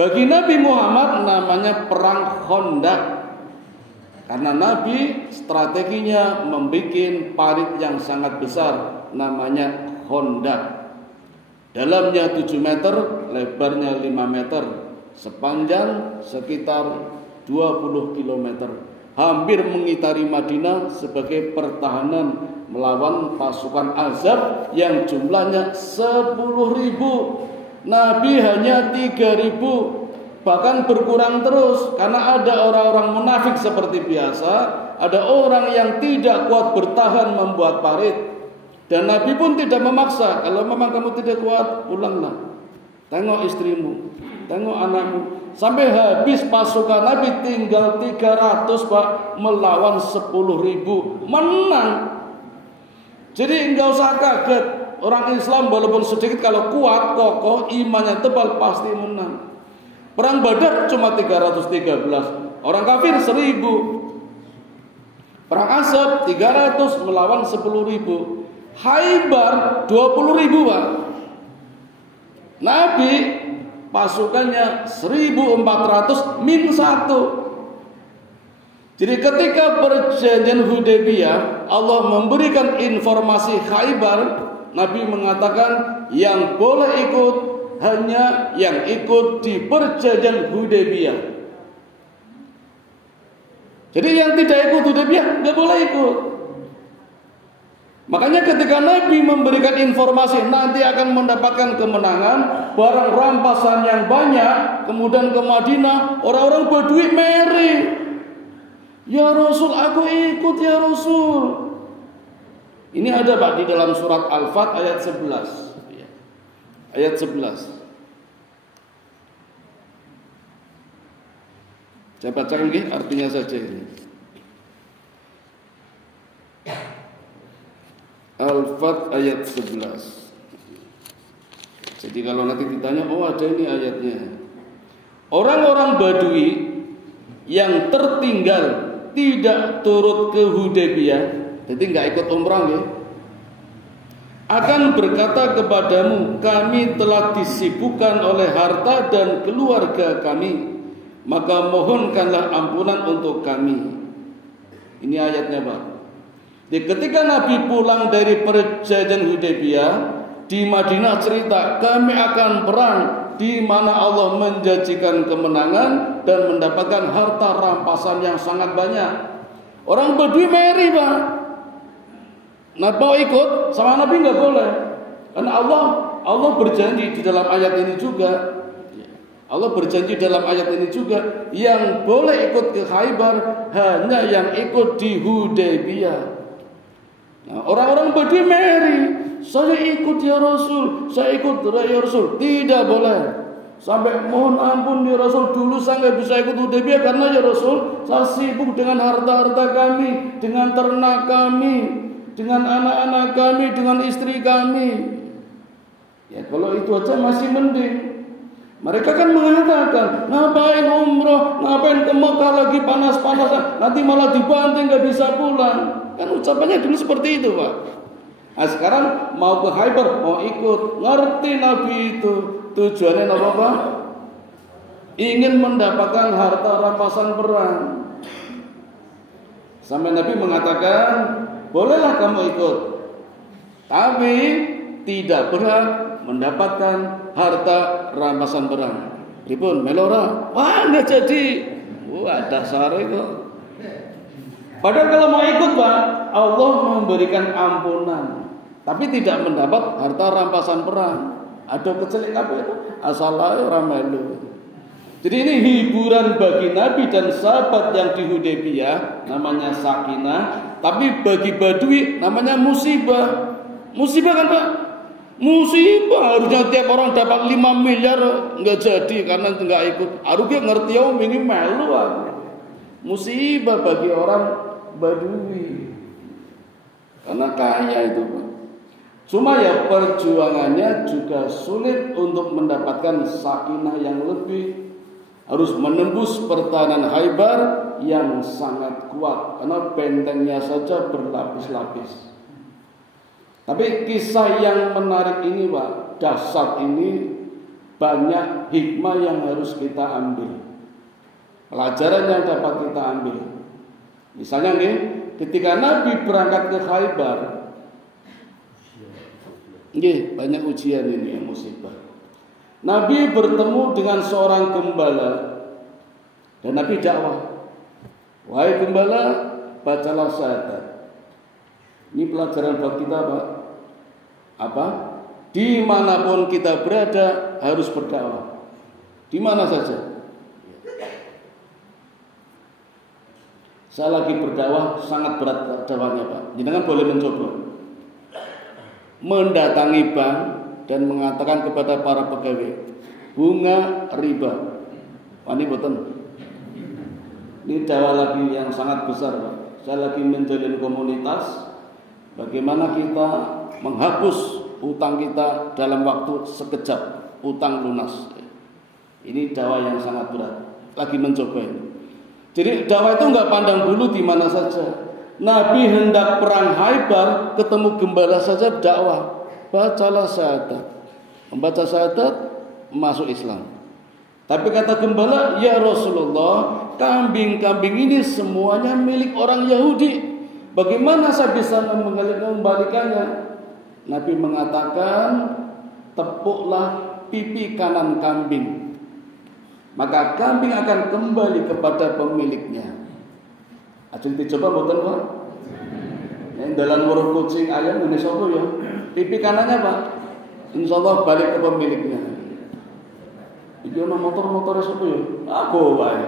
Bagi Nabi Muhammad namanya perang Khandaq. Karena Nabi strateginya membuat parit yang sangat besar, namanya Khandaq. Dalamnya 7 meter, lebarnya 5 meter, sepanjang sekitar 20 km. Hampir mengitari Madinah sebagai pertahanan melawan pasukan Ahzab yang jumlahnya 10.000. Nabi hanya 3.000. Bahkan berkurang terus karena ada orang-orang munafik seperti biasa, ada orang yang tidak kuat bertahan membuat parit. Dan Nabi pun tidak memaksa, kalau memang kamu tidak kuat, pulanglah. Tengok istrimu, tengok anakmu. Sampai habis pasukan Nabi tinggal 300 Pak, melawan 10.000, menang. Jadi enggak usah kaget, orang Islam walaupun sedikit kalau kuat, kokoh, imannya tebal pasti menang. Perang Badar cuma 313, orang kafir 1.000. Perang Ahzab 300 melawan 10.000. Khaybar 20.000 Pak. Nabi pasukannya 1.400 min 1. Jadi ketika perjanjian Hudaybiyah Allah memberikan informasi Khaybar, Nabi mengatakan yang boleh ikut hanya yang ikut di perjanjian Hudaybiyah. Jadi yang tidak ikut Hudaybiyah nggak boleh ikut. Makanya ketika Nabi memberikan informasi nanti akan mendapatkan kemenangan, barang rampasan yang banyak, kemudian ke Madinah, orang-orang Badui meri. Ya Rasul, aku ikut ya Rasul. Ini ada Pak di dalam surat Al-Fat ayat 11. Ayat 11. Saya bacakan artinya saja ini. Al-Fat ayat 11. Jadi kalau nanti ditanya, oh ada ini ayatnya. Orang-orang Badui yang tertinggal tidak turut ke Hudaybiyah, jadi nggak ikut umrah ya, akan berkata kepadamu, kami telah disibukkan oleh harta dan keluarga kami, maka mohonkanlah ampunan untuk kami. Ini ayatnya Pak. Jadi ketika Nabi pulang dari perjanjian Hudaybiyah, di Madinah cerita, kami akan perang di mana Allah menjanjikan kemenangan dan mendapatkan harta rampasan yang sangat banyak. Orang Badui meri Pak. Nah, mau ikut sama Nabi nggak boleh, karena Allah berjanji di dalam ayat ini juga. Allah berjanji dalam ayat ini juga, yang boleh ikut ke Khaybar hanya yang ikut di Hudaybiyah. Nah, orang-orang Badui meri, saya ikut ya Rasul, saya ikut ya Rasul. Tidak boleh. Sampai mohon ampun ya Rasul, dulu saya nggak bisa ikut Hudaybiyah karena ya Rasul, saya sibuk dengan harta-harta kami, dengan ternak kami, dengan anak-anak kami, dengan istri kami. Ya kalau itu aja masih mending. Mereka kan mengatakan, ngapain umroh, ngapain ke Mekah lagi panas-panasan, nanti malah dibanting nggak bisa pulang. Kan ucapannya dulu seperti itu Pak. Nah sekarang mau ke Khaybar, mau ikut, ngerti Nabi itu tujuannya apa Pak? Ingin mendapatkan harta rampasan perang. Sampai Nabi mengatakan, bolehlah kamu ikut, tapi tidak berhak mendapatkan harta rampasan perang. Ribun melora, wah nggak jadi. Wah dasar itu. Padahal kalau mau ikut Pak, Allah memberikan ampunan, tapi tidak mendapat harta rampasan perang. Ada kecelik apa itu? Asalnya orang melu. Jadi ini hiburan bagi Nabi dan sahabat yang di Hudaybiyah, namanya sakinah. Tapi bagi Badui namanya musibah. Musibah kan Pak? Musibah, harusnya tiap orang dapat 5 miliar nggak jadi karena nggak ikut. Harusnya ngerti ya ini melu. Musibah bagi orang Badui karena kaya itu Pak. Cuma ya perjuangannya juga sulit untuk mendapatkan sakinah yang lebih. Harus menembus pertahanan Khaybar yang sangat kuat karena bentengnya saja berlapis-lapis. Tapi kisah yang menarik ini Pak, dahsyat ini, banyak hikmah yang harus kita ambil, pelajaran yang dapat kita ambil. Misalnya nih, ketika Nabi berangkat ke Khaybar, banyak ujian ini yang musibah. Nabi bertemu dengan seorang gembala dan Nabi dakwah, wahai gembala, bacalah syahadat. Ini pelajaran buat kita, Pak. Apa? Dimanapun kita berada harus berdakwah, di mana saja. Saya lagi berdakwah, sangat berat dakwahnya, Pak. Jangan boleh mencoba mendatangi bank dan mengatakan kepada para pegawai, bunga riba. Ini boten. Ini dakwah lagi yang sangat besar, Pak. Saya lagi menjalin komunitas, bagaimana kita menghapus utang kita dalam waktu sekejap, utang lunas. Ini dakwah yang sangat berat. Lagi mencoba ini. Jadi dakwah itu nggak pandang bulu di mana saja. Nabi hendak perang Khaybar, ketemu gembala saja dakwah. Bacalah syahadat. Membaca syahadat masuk Islam. Tapi kata gembala, ya Rasulullah, kambing-kambing ini semuanya milik orang Yahudi. Bagaimana saya bisa mengembalikannya? Nabi mengatakan, tepuklah pipi kanan kambing, maka kambing akan kembali kepada pemiliknya. Ajeng dicoba mboten, Pak? Nek dalan weruh kucing ayam ngene sapa ya? Pipi kanannya, Pak, insyaallah balik ke pemiliknya. Iki ana motor-motore sapa ya? Aku wae.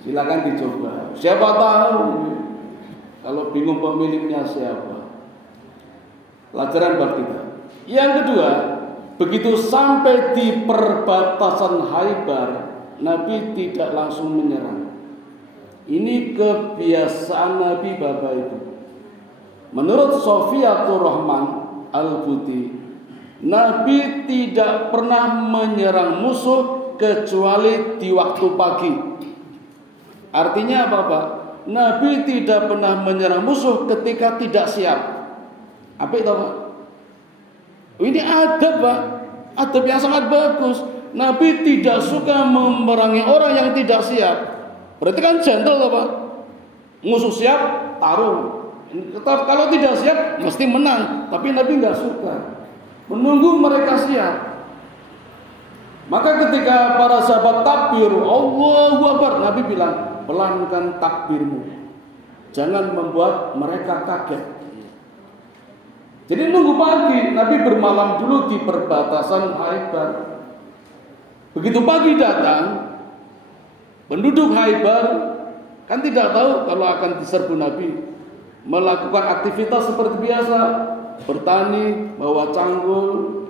Silakan dicoba. Siapa tahu kalau bingung pemiliknya siapa. Pelajaran buat kita. Yang kedua, begitu sampai di perbatasan Khaybar, Nabi tidak langsung menyerang. Ini kebiasaan Nabi, Bapak Ibu. Menurut Sofiatur Rahman Al-Buti, Nabi tidak pernah menyerang musuh kecuali di waktu pagi. Artinya apa, Pak? Nabi tidak pernah menyerang musuh ketika tidak siap. Apa itu, Pak? Ini adab, Pak. Adab yang sangat bagus. Nabi tidak suka memerangi orang yang tidak siap. Berarti kan gentle, Pak. Musuh siap, tarung. Kalau tidak siap, mesti menang. Tapi Nabi nggak suka. Menunggu mereka siap. Maka ketika para sahabat takbir, Allahu Akbar, Nabi bilang, pelankan takbirmu. Jangan membuat mereka kaget. Jadi nunggu pagi, Nabi bermalam dulu di perbatasan Khaybar. Begitu pagi datang, penduduk Khaybar kan tidak tahu kalau akan diserbu Nabi. Melakukan aktivitas seperti biasa, bertani, bawa canggul,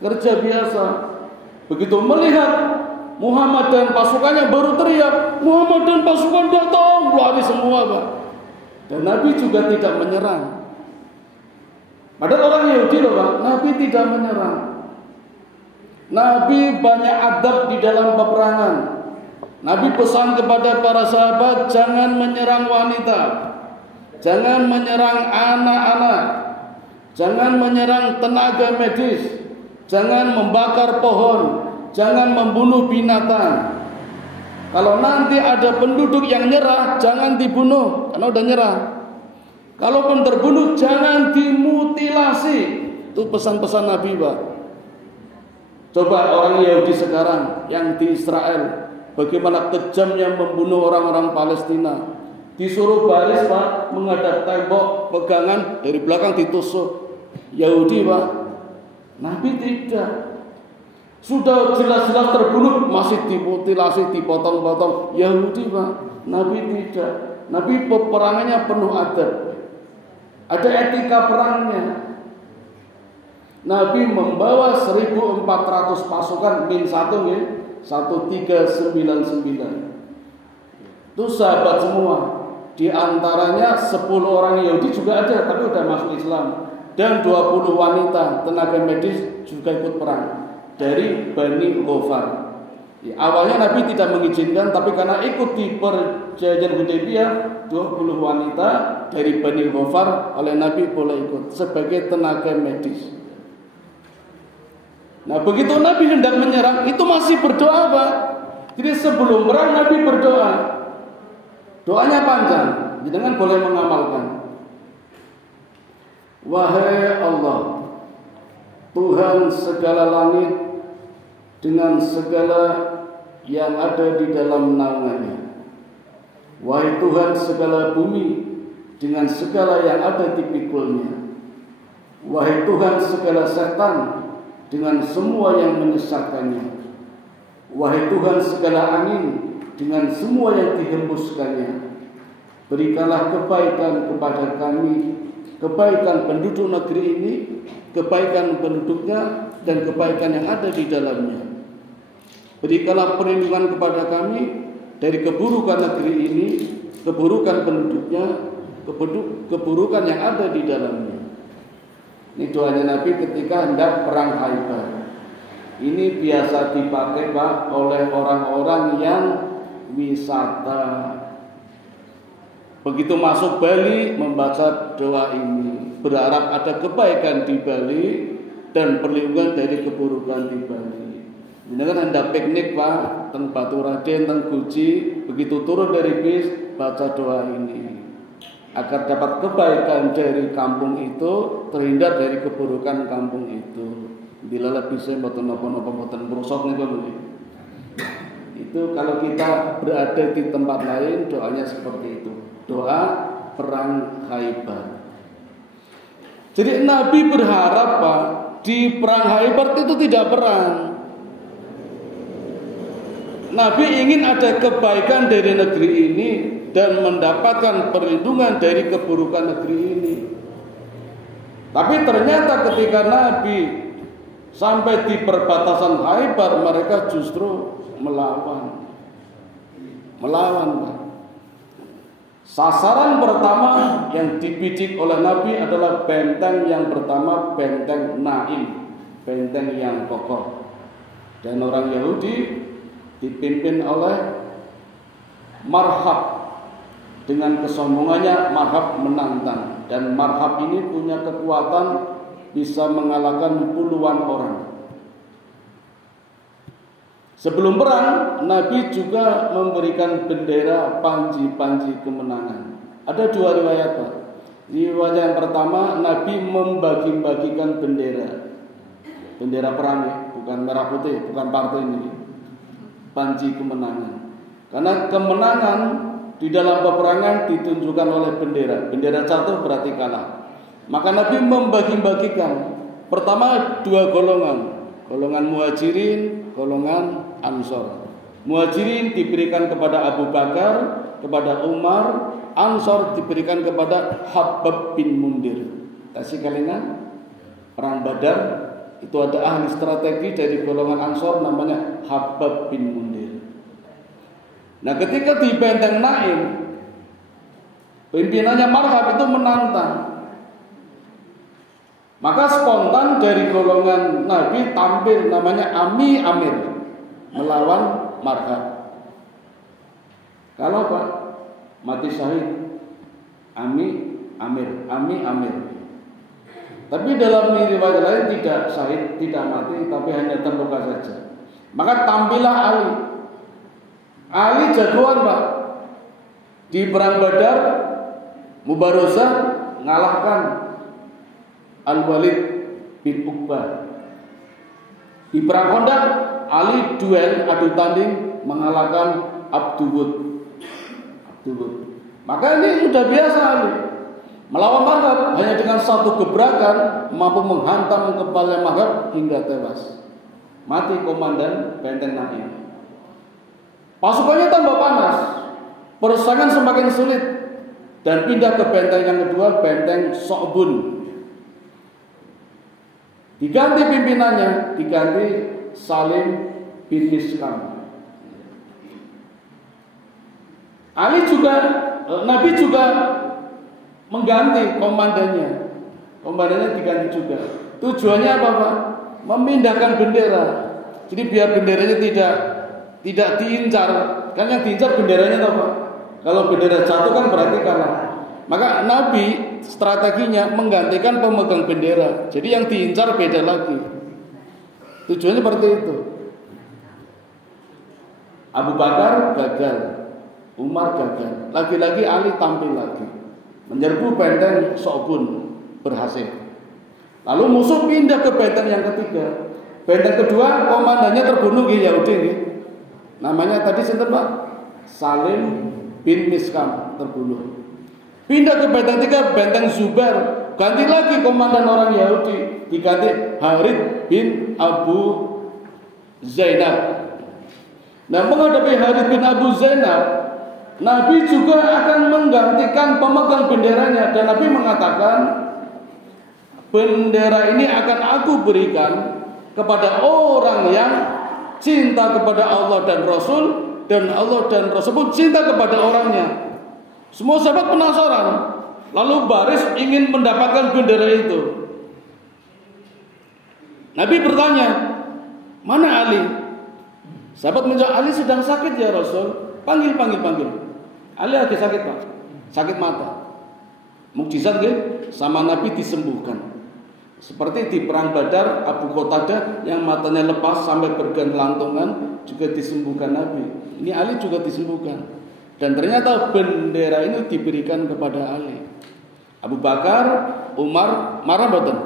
kerja biasa. Begitu melihat Muhammad dan pasukannya baru teriak, Muhammad dan pasukan datang, lari semua, Pak. Dan Nabi juga tidak menyerang. Padahal orang Yahudi loh, Pak, Nabi tidak menyerang. Nabi banyak adab di dalam peperangan. Nabi pesan kepada para sahabat, jangan menyerang wanita, jangan menyerang anak-anak, jangan menyerang tenaga medis, jangan membakar pohon, jangan membunuh binatang. Kalau nanti ada penduduk yang nyerah, jangan dibunuh karena udah nyerah. Kalaupun terbunuh, jangan dimutilasi. Itu pesan-pesan Nabi, Pak. Coba orang Yahudi sekarang yang di Israel, bagaimana kejamnya membunuh orang-orang Palestina. Disuruh baris, Pak, menghadap tembok, pegangan dari belakang ditusuk. Yahudi, Pak. Nabi tidak. Sudah jelas-jelas terbunuh, masih dimutilasi, dipotong-potong. Yahudi, Pak. Nabi tidak. Nabi peperangannya penuh adab. Ada etika perangnya. Nabi membawa 1.400 pasukan min 1 ya, 1399. Itu sahabat semua. Di antaranya 10 orang Yahudi juga ada, tapi udah masuk Islam. Dan 20 wanita tenaga medis juga ikut perang dari Bani Ghofar. Ya, awalnya Nabi tidak mengizinkan, tapi karena ikut di perjanjian Hudaybiyah, 20 wanita dari Bani Ghofar oleh Nabi boleh ikut sebagai tenaga medis. Nah, begitu Nabi hendak menyerang, itu masih berdoa, Pak. Jadi sebelum perang Nabi berdoa. Doanya panjang, jangan boleh mengamalkan. Wahai Allah, Tuhan segala langit dengan segala yang ada di dalam naungannya. Wahai Tuhan segala bumi dengan segala yang ada di pikulnya. Wahai Tuhan segala setan dengan semua yang menyesatkannya. Wahai Tuhan segala angin dengan semua yang dihembuskannya. Berikanlah kebaikan kepada kami, kebaikan penduduk negeri ini, kebaikan penduduknya, dan kebaikan yang ada di dalamnya. Berikanlah perlindungan kepada kami dari keburukan negeri ini, keburukan penduduknya, keburukan yang ada di dalamnya. Ini doanya Nabi ketika hendak perang Khaibar. Ini biasa dipakai, Pak, oleh orang-orang yang wisata. Begitu masuk Bali membaca doa ini, berharap ada kebaikan di Bali dan perlindungan dari keburukan di Bali. Ini kan hendak piknik, Pak, teng Batu Raden, teng Guci, begitu turun dari bis baca doa ini. Agar dapat kebaikan dari kampung itu, terhindar dari keburukan kampung itu. Bila lebih saya mboten napa-napa mboten merosot niku. Itu kalau kita berada di tempat lain doanya seperti itu. Doa perang Khaibar. Jadi Nabi berharap, Pak, di perang Khaibar itu tidak perang. Nabi ingin ada kebaikan dari negeri ini dan mendapatkan perlindungan dari keburukan negeri ini. Tapi ternyata ketika Nabi sampai di perbatasan Khaibar, mereka justru melawan. Pak. Sasaran pertama yang dibidik oleh Nabi adalah benteng yang pertama, benteng Naim, benteng yang kokoh. Dan orang Yahudi dipimpin oleh Marhab. Dengan kesombongannya Marhab menantang, dan Marhab ini punya kekuatan bisa mengalahkan puluhan orang. Sebelum perang, Nabi juga memberikan bendera panji-panji kemenangan. Ada dua riwayat, Pak. Riwayat yang pertama, Nabi membagi-bagikan bendera. Bendera perang, ya, bukan merah putih, bukan partai ini. Panji kemenangan. Karena kemenangan di dalam peperangan ditunjukkan oleh bendera. Bendera jatuh berarti kalah. Maka Nabi membagi-bagikan. Pertama dua golongan. Golongan Muhajirin, golongan Ansor. Muhajirin diberikan kepada Abu Bakar, kepada Umar. Ansor diberikan kepada Habab bin Mundir. Kasih kalian perang Badar itu ada ahli strategi dari golongan Ansor namanya Habab bin Mundir. Nah, ketika di benteng Naim, pimpinannya Marhab itu menantang. Maka spontan dari golongan Nabi tampil namanya Ami Amir melawan Marhab. Kalau Pak mati syahid, Ami Amir. Tapi dalam riwayat lain tidak syahid, tidak mati, tapi hanya terluka saja. Maka tampillah Ali. Ali jagoan, Pak. Di perang Badar, Mubarozah mengalahkan Al-Walid bin Uqbah. Di perang Khandaq, Ali duel adu tanding mengalahkan Abdul Wud. Maka ini sudah biasa Ali. Melawan Marhab hanya dengan satu gebrakan mampu menghantam kepala Marhab hingga tewas. Mati komandan benteng Naim. Pasukannya tambah panas, persaingan semakin sulit, dan pindah ke benteng yang kedua, benteng So'bun. Diganti pimpinannya, diganti Salim bin Miskam. Nabi juga mengganti komandannya. Komandannya diganti juga. Tujuannya apa, Pak? Memindahkan bendera. Jadi biar benderanya tidak diincar. Kan yang diincar benderanya apa? Kalau bendera jatuh kan berarti kalah. Maka Nabi strateginya menggantikan pemegang bendera. Jadi yang diincar beda lagi. Tujuannya seperti itu. Abu Bakar gagal, Umar gagal, lagi-lagi Ali tampil lagi, menyerbu benteng Sokbun, berhasil. Lalu musuh pindah ke benteng yang ketiga. Benteng kedua komandannya terbunuh Yahudi. Namanya tadi sinten Pak? Salim bin Miskam terbunuh. Pindah ke benteng tiga, benteng Zubair, ganti lagi komandan orang Yahudi, diganti Harith bin Abu Zainab. Nah, menghadapi Harith bin Abu Zainab, Nabi juga akan menggantikan pemegang benderanya, dan Nabi mengatakan, bendera ini akan aku berikan kepada orang yang cinta kepada Allah dan Rasul, dan Allah dan Rasul pun cinta kepada orangnya. Semua sahabat penasaran, lalu baris ingin mendapatkan bendera itu. Nabi bertanya, mana Ali? Sahabat menjawab, Ali sedang sakit ya Rasul. Panggil. Ali lagi sakit Pak, sakit mata. Mukjizat gitu, sama Nabi disembuhkan. Seperti di perang Badar, Abu Qatadah yang matanya lepas sampai bergelantungan juga disembuhkan Nabi. Ini Ali juga disembuhkan. Dan ternyata bendera ini diberikan kepada Ali. Abu Bakar, Umar marah boten?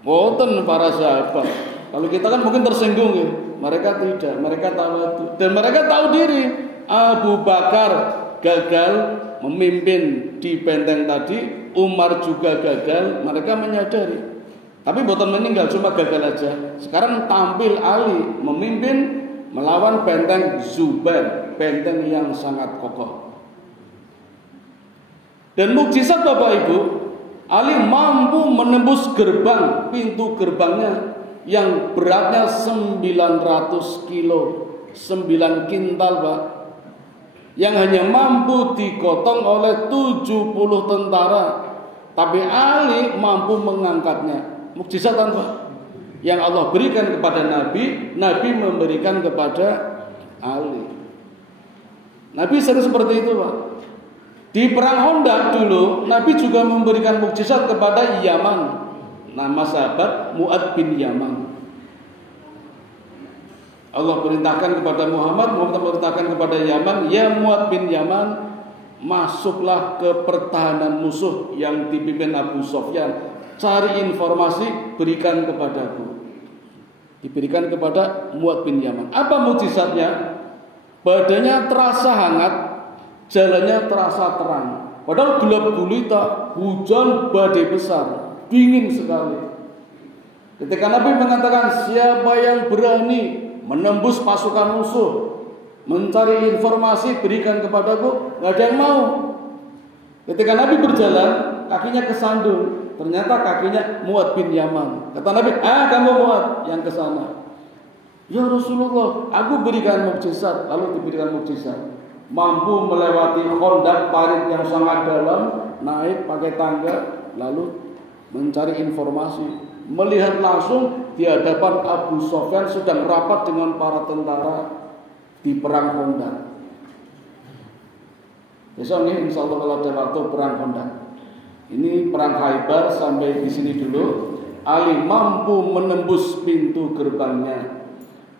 Boten para sahabat. Kalau kita kan mungkin tersinggung ya. Mereka tidak, mereka tahu dan mereka tahu diri. Abu Bakar gagal memimpin di benteng tadi, Umar juga gagal, mereka menyadari. Tapi boten meninggal, cuma gagal aja. Sekarang tampil Ali memimpin melawan benteng Zubair, benteng yang sangat kokoh. Dan mukjizat Bapak Ibu, Ali mampu menembus gerbang, pintu gerbangnya yang beratnya 900 kilo, 9 kintal Pak, yang hanya mampu digotong oleh 70 tentara. Tapi Ali mampu mengangkatnya. Mukjizat kan Pak? Yang Allah berikan kepada Nabi, Nabi memberikan kepada Ali. Nabi sering seperti itu Pak. Di perang Khandaq dulu, Nabi juga memberikan mukjizat kepada Yaman. Nama sahabat Mu'ad bin Yaman. Allah perintahkan kepada Muhammad perintahkan kepada Yaman, ya Mu'ad bin Yaman, masuklah ke pertahanan musuh yang dipimpin Abu Sufyan. Cari informasi, berikan kepadaku. Diberikan kepada Mu'ad bin Yaman. Apa mukjizatnya? Badannya terasa hangat, jalannya terasa terang. Padahal gelap gulita, hujan badai besar, dingin sekali. Ketika Nabi mengatakan, siapa yang berani menembus pasukan musuh, mencari informasi, berikan kepadaku, gak ada yang mau. Ketika Nabi berjalan, kakinya kesandung. Ternyata kakinya Mu'ad bin Yaman. Kata Nabi, kamu Mu'ad yang ke sana. Ya Rasulullah, aku berikan mukjizat. Lalu diberikan mukjizat. Mampu melewati Khandaq, parit yang sangat dalam, naik pakai tangga, lalu mencari informasi. Melihat langsung di hadapan Abu Sufyan sedang rapat dengan para tentara di perang Khandaq. Besok ini insya Allah kalau ada waktu perang Khandaq. Ini perang Khaybar sampai di sini dulu. Ali mampu menembus pintu gerbangnya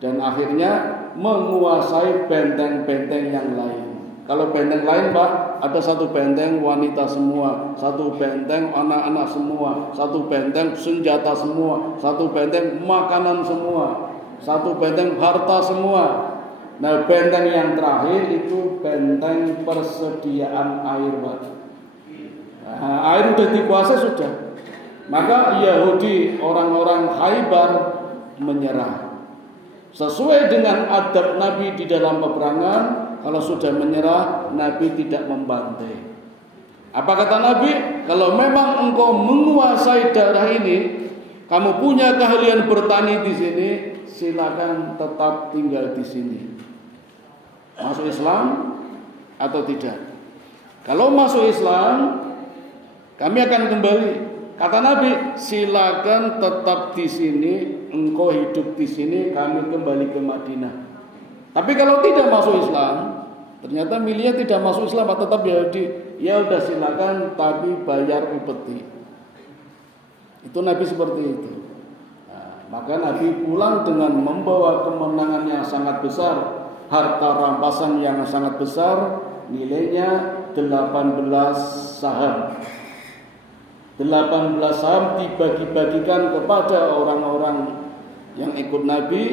dan akhirnya menguasai benteng-benteng yang lain. Kalau benteng lain Pak, ada satu benteng wanita semua, satu benteng anak-anak semua, satu benteng senjata semua, satu benteng makanan semua, satu benteng harta semua. Nah, benteng yang terakhir itu benteng persediaan air Pak. Air sudah dikuasai sudah. Maka Yahudi, orang-orang Khaybar menyerah. Sesuai dengan adab Nabi di dalam peperangan, kalau sudah menyerah, Nabi tidak membantai. Apa kata Nabi? Kalau memang engkau menguasai daerah ini, kamu punya keahlian bertani di sini, silakan tetap tinggal di sini. Masuk Islam atau tidak? Kalau masuk Islam, kami akan kembali. Kata Nabi, silakan tetap di sini, engkau hidup di sini, kami kembali ke Madinah. Tapi kalau tidak masuk Islam, ternyata milihnya tidak masuk Islam atau tetap Yahudi, ya udah silakan, tapi bayar upeti. Itu Nabi seperti itu. Nah, Maka Nabi pulang dengan membawa kemenangan yang sangat besar, harta rampasan yang sangat besar, nilainya 18 saham. 18 saham dibagi-bagikan kepada orang-orang yang ikut Nabi.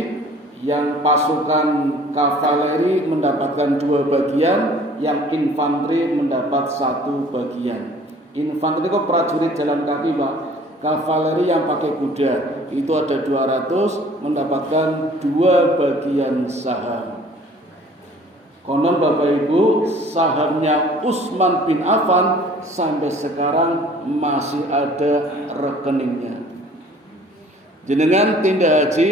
Yang pasukan kavaleri mendapatkan 2 bagian, yang infanteri mendapat 1 bagian. Infanteri kok prajurit jalan kaki, Pak. Kavaleri yang pakai kuda itu ada 200, mendapatkan 2 bagian saham. Konon Bapak Ibu, sahamnya Utsman bin Affan sampai sekarang masih ada rekeningnya. Jenengan tindak haji,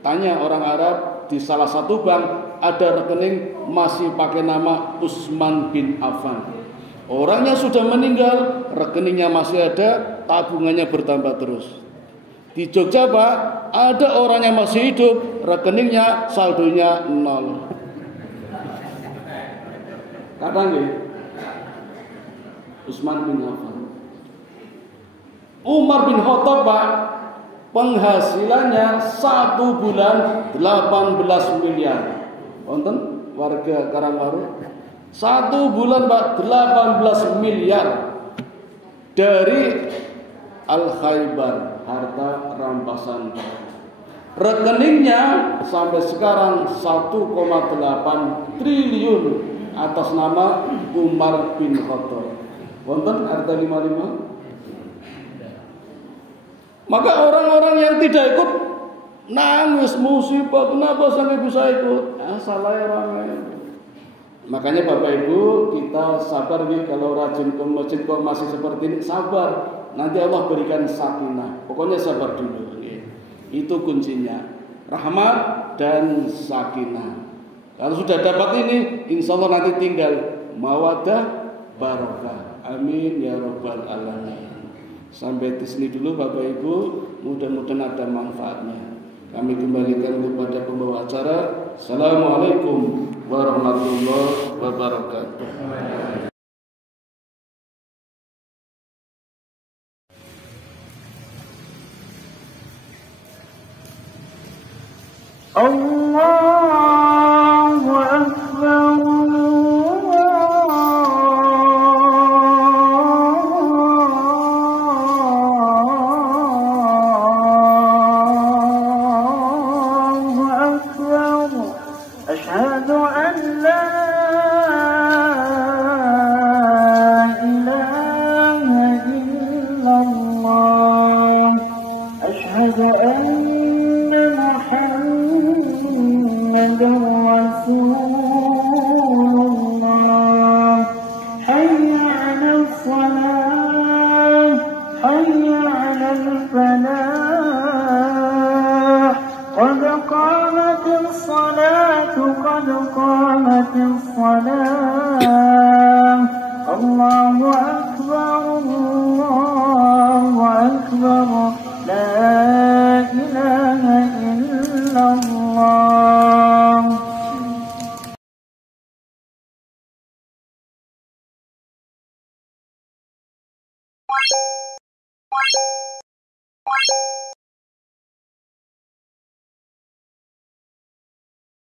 tanya orang Arab di salah satu bank ada rekening masih pakai nama Utsman bin Affan. Orangnya sudah meninggal, rekeningnya masih ada, tabungannya bertambah terus. Di Jogja Pak, ada orang yang masih hidup, rekeningnya saldonya 0. Kadang ya, Utsman bin Affan. Umar bin Khattab Pak, penghasilannya 1 bulan 18 miliar. Wonten warga Karangbaru 1 bulan Pak 18 miliar dari Al-Khaybar, harta rampasan. Rekeningnya sampai sekarang 1,8 triliun atas nama Umar bin Khattab. Wonten harta 55. Maka orang-orang yang tidak ikut nangis, musibah, kenapa sampai bisa ikut? Salah orangnya. Makanya Bapak Ibu, kita sabar nih, kalau rajin ke masjid kok masih seperti ini, sabar. Nanti Allah berikan sakinah. Pokoknya sabar dulu. Itu kuncinya. Rahmat dan sakinah. Kalau sudah dapat ini, insya Allah nanti tinggal mawadah barokah. Amin ya rabbal alamin. Sampai di sini dulu Bapak Ibu, mudah-mudahan ada manfaatnya. Kami kembalikan kepada pembawa acara. Assalamualaikum warahmatullahi wabarakatuh. Allahu Akbar.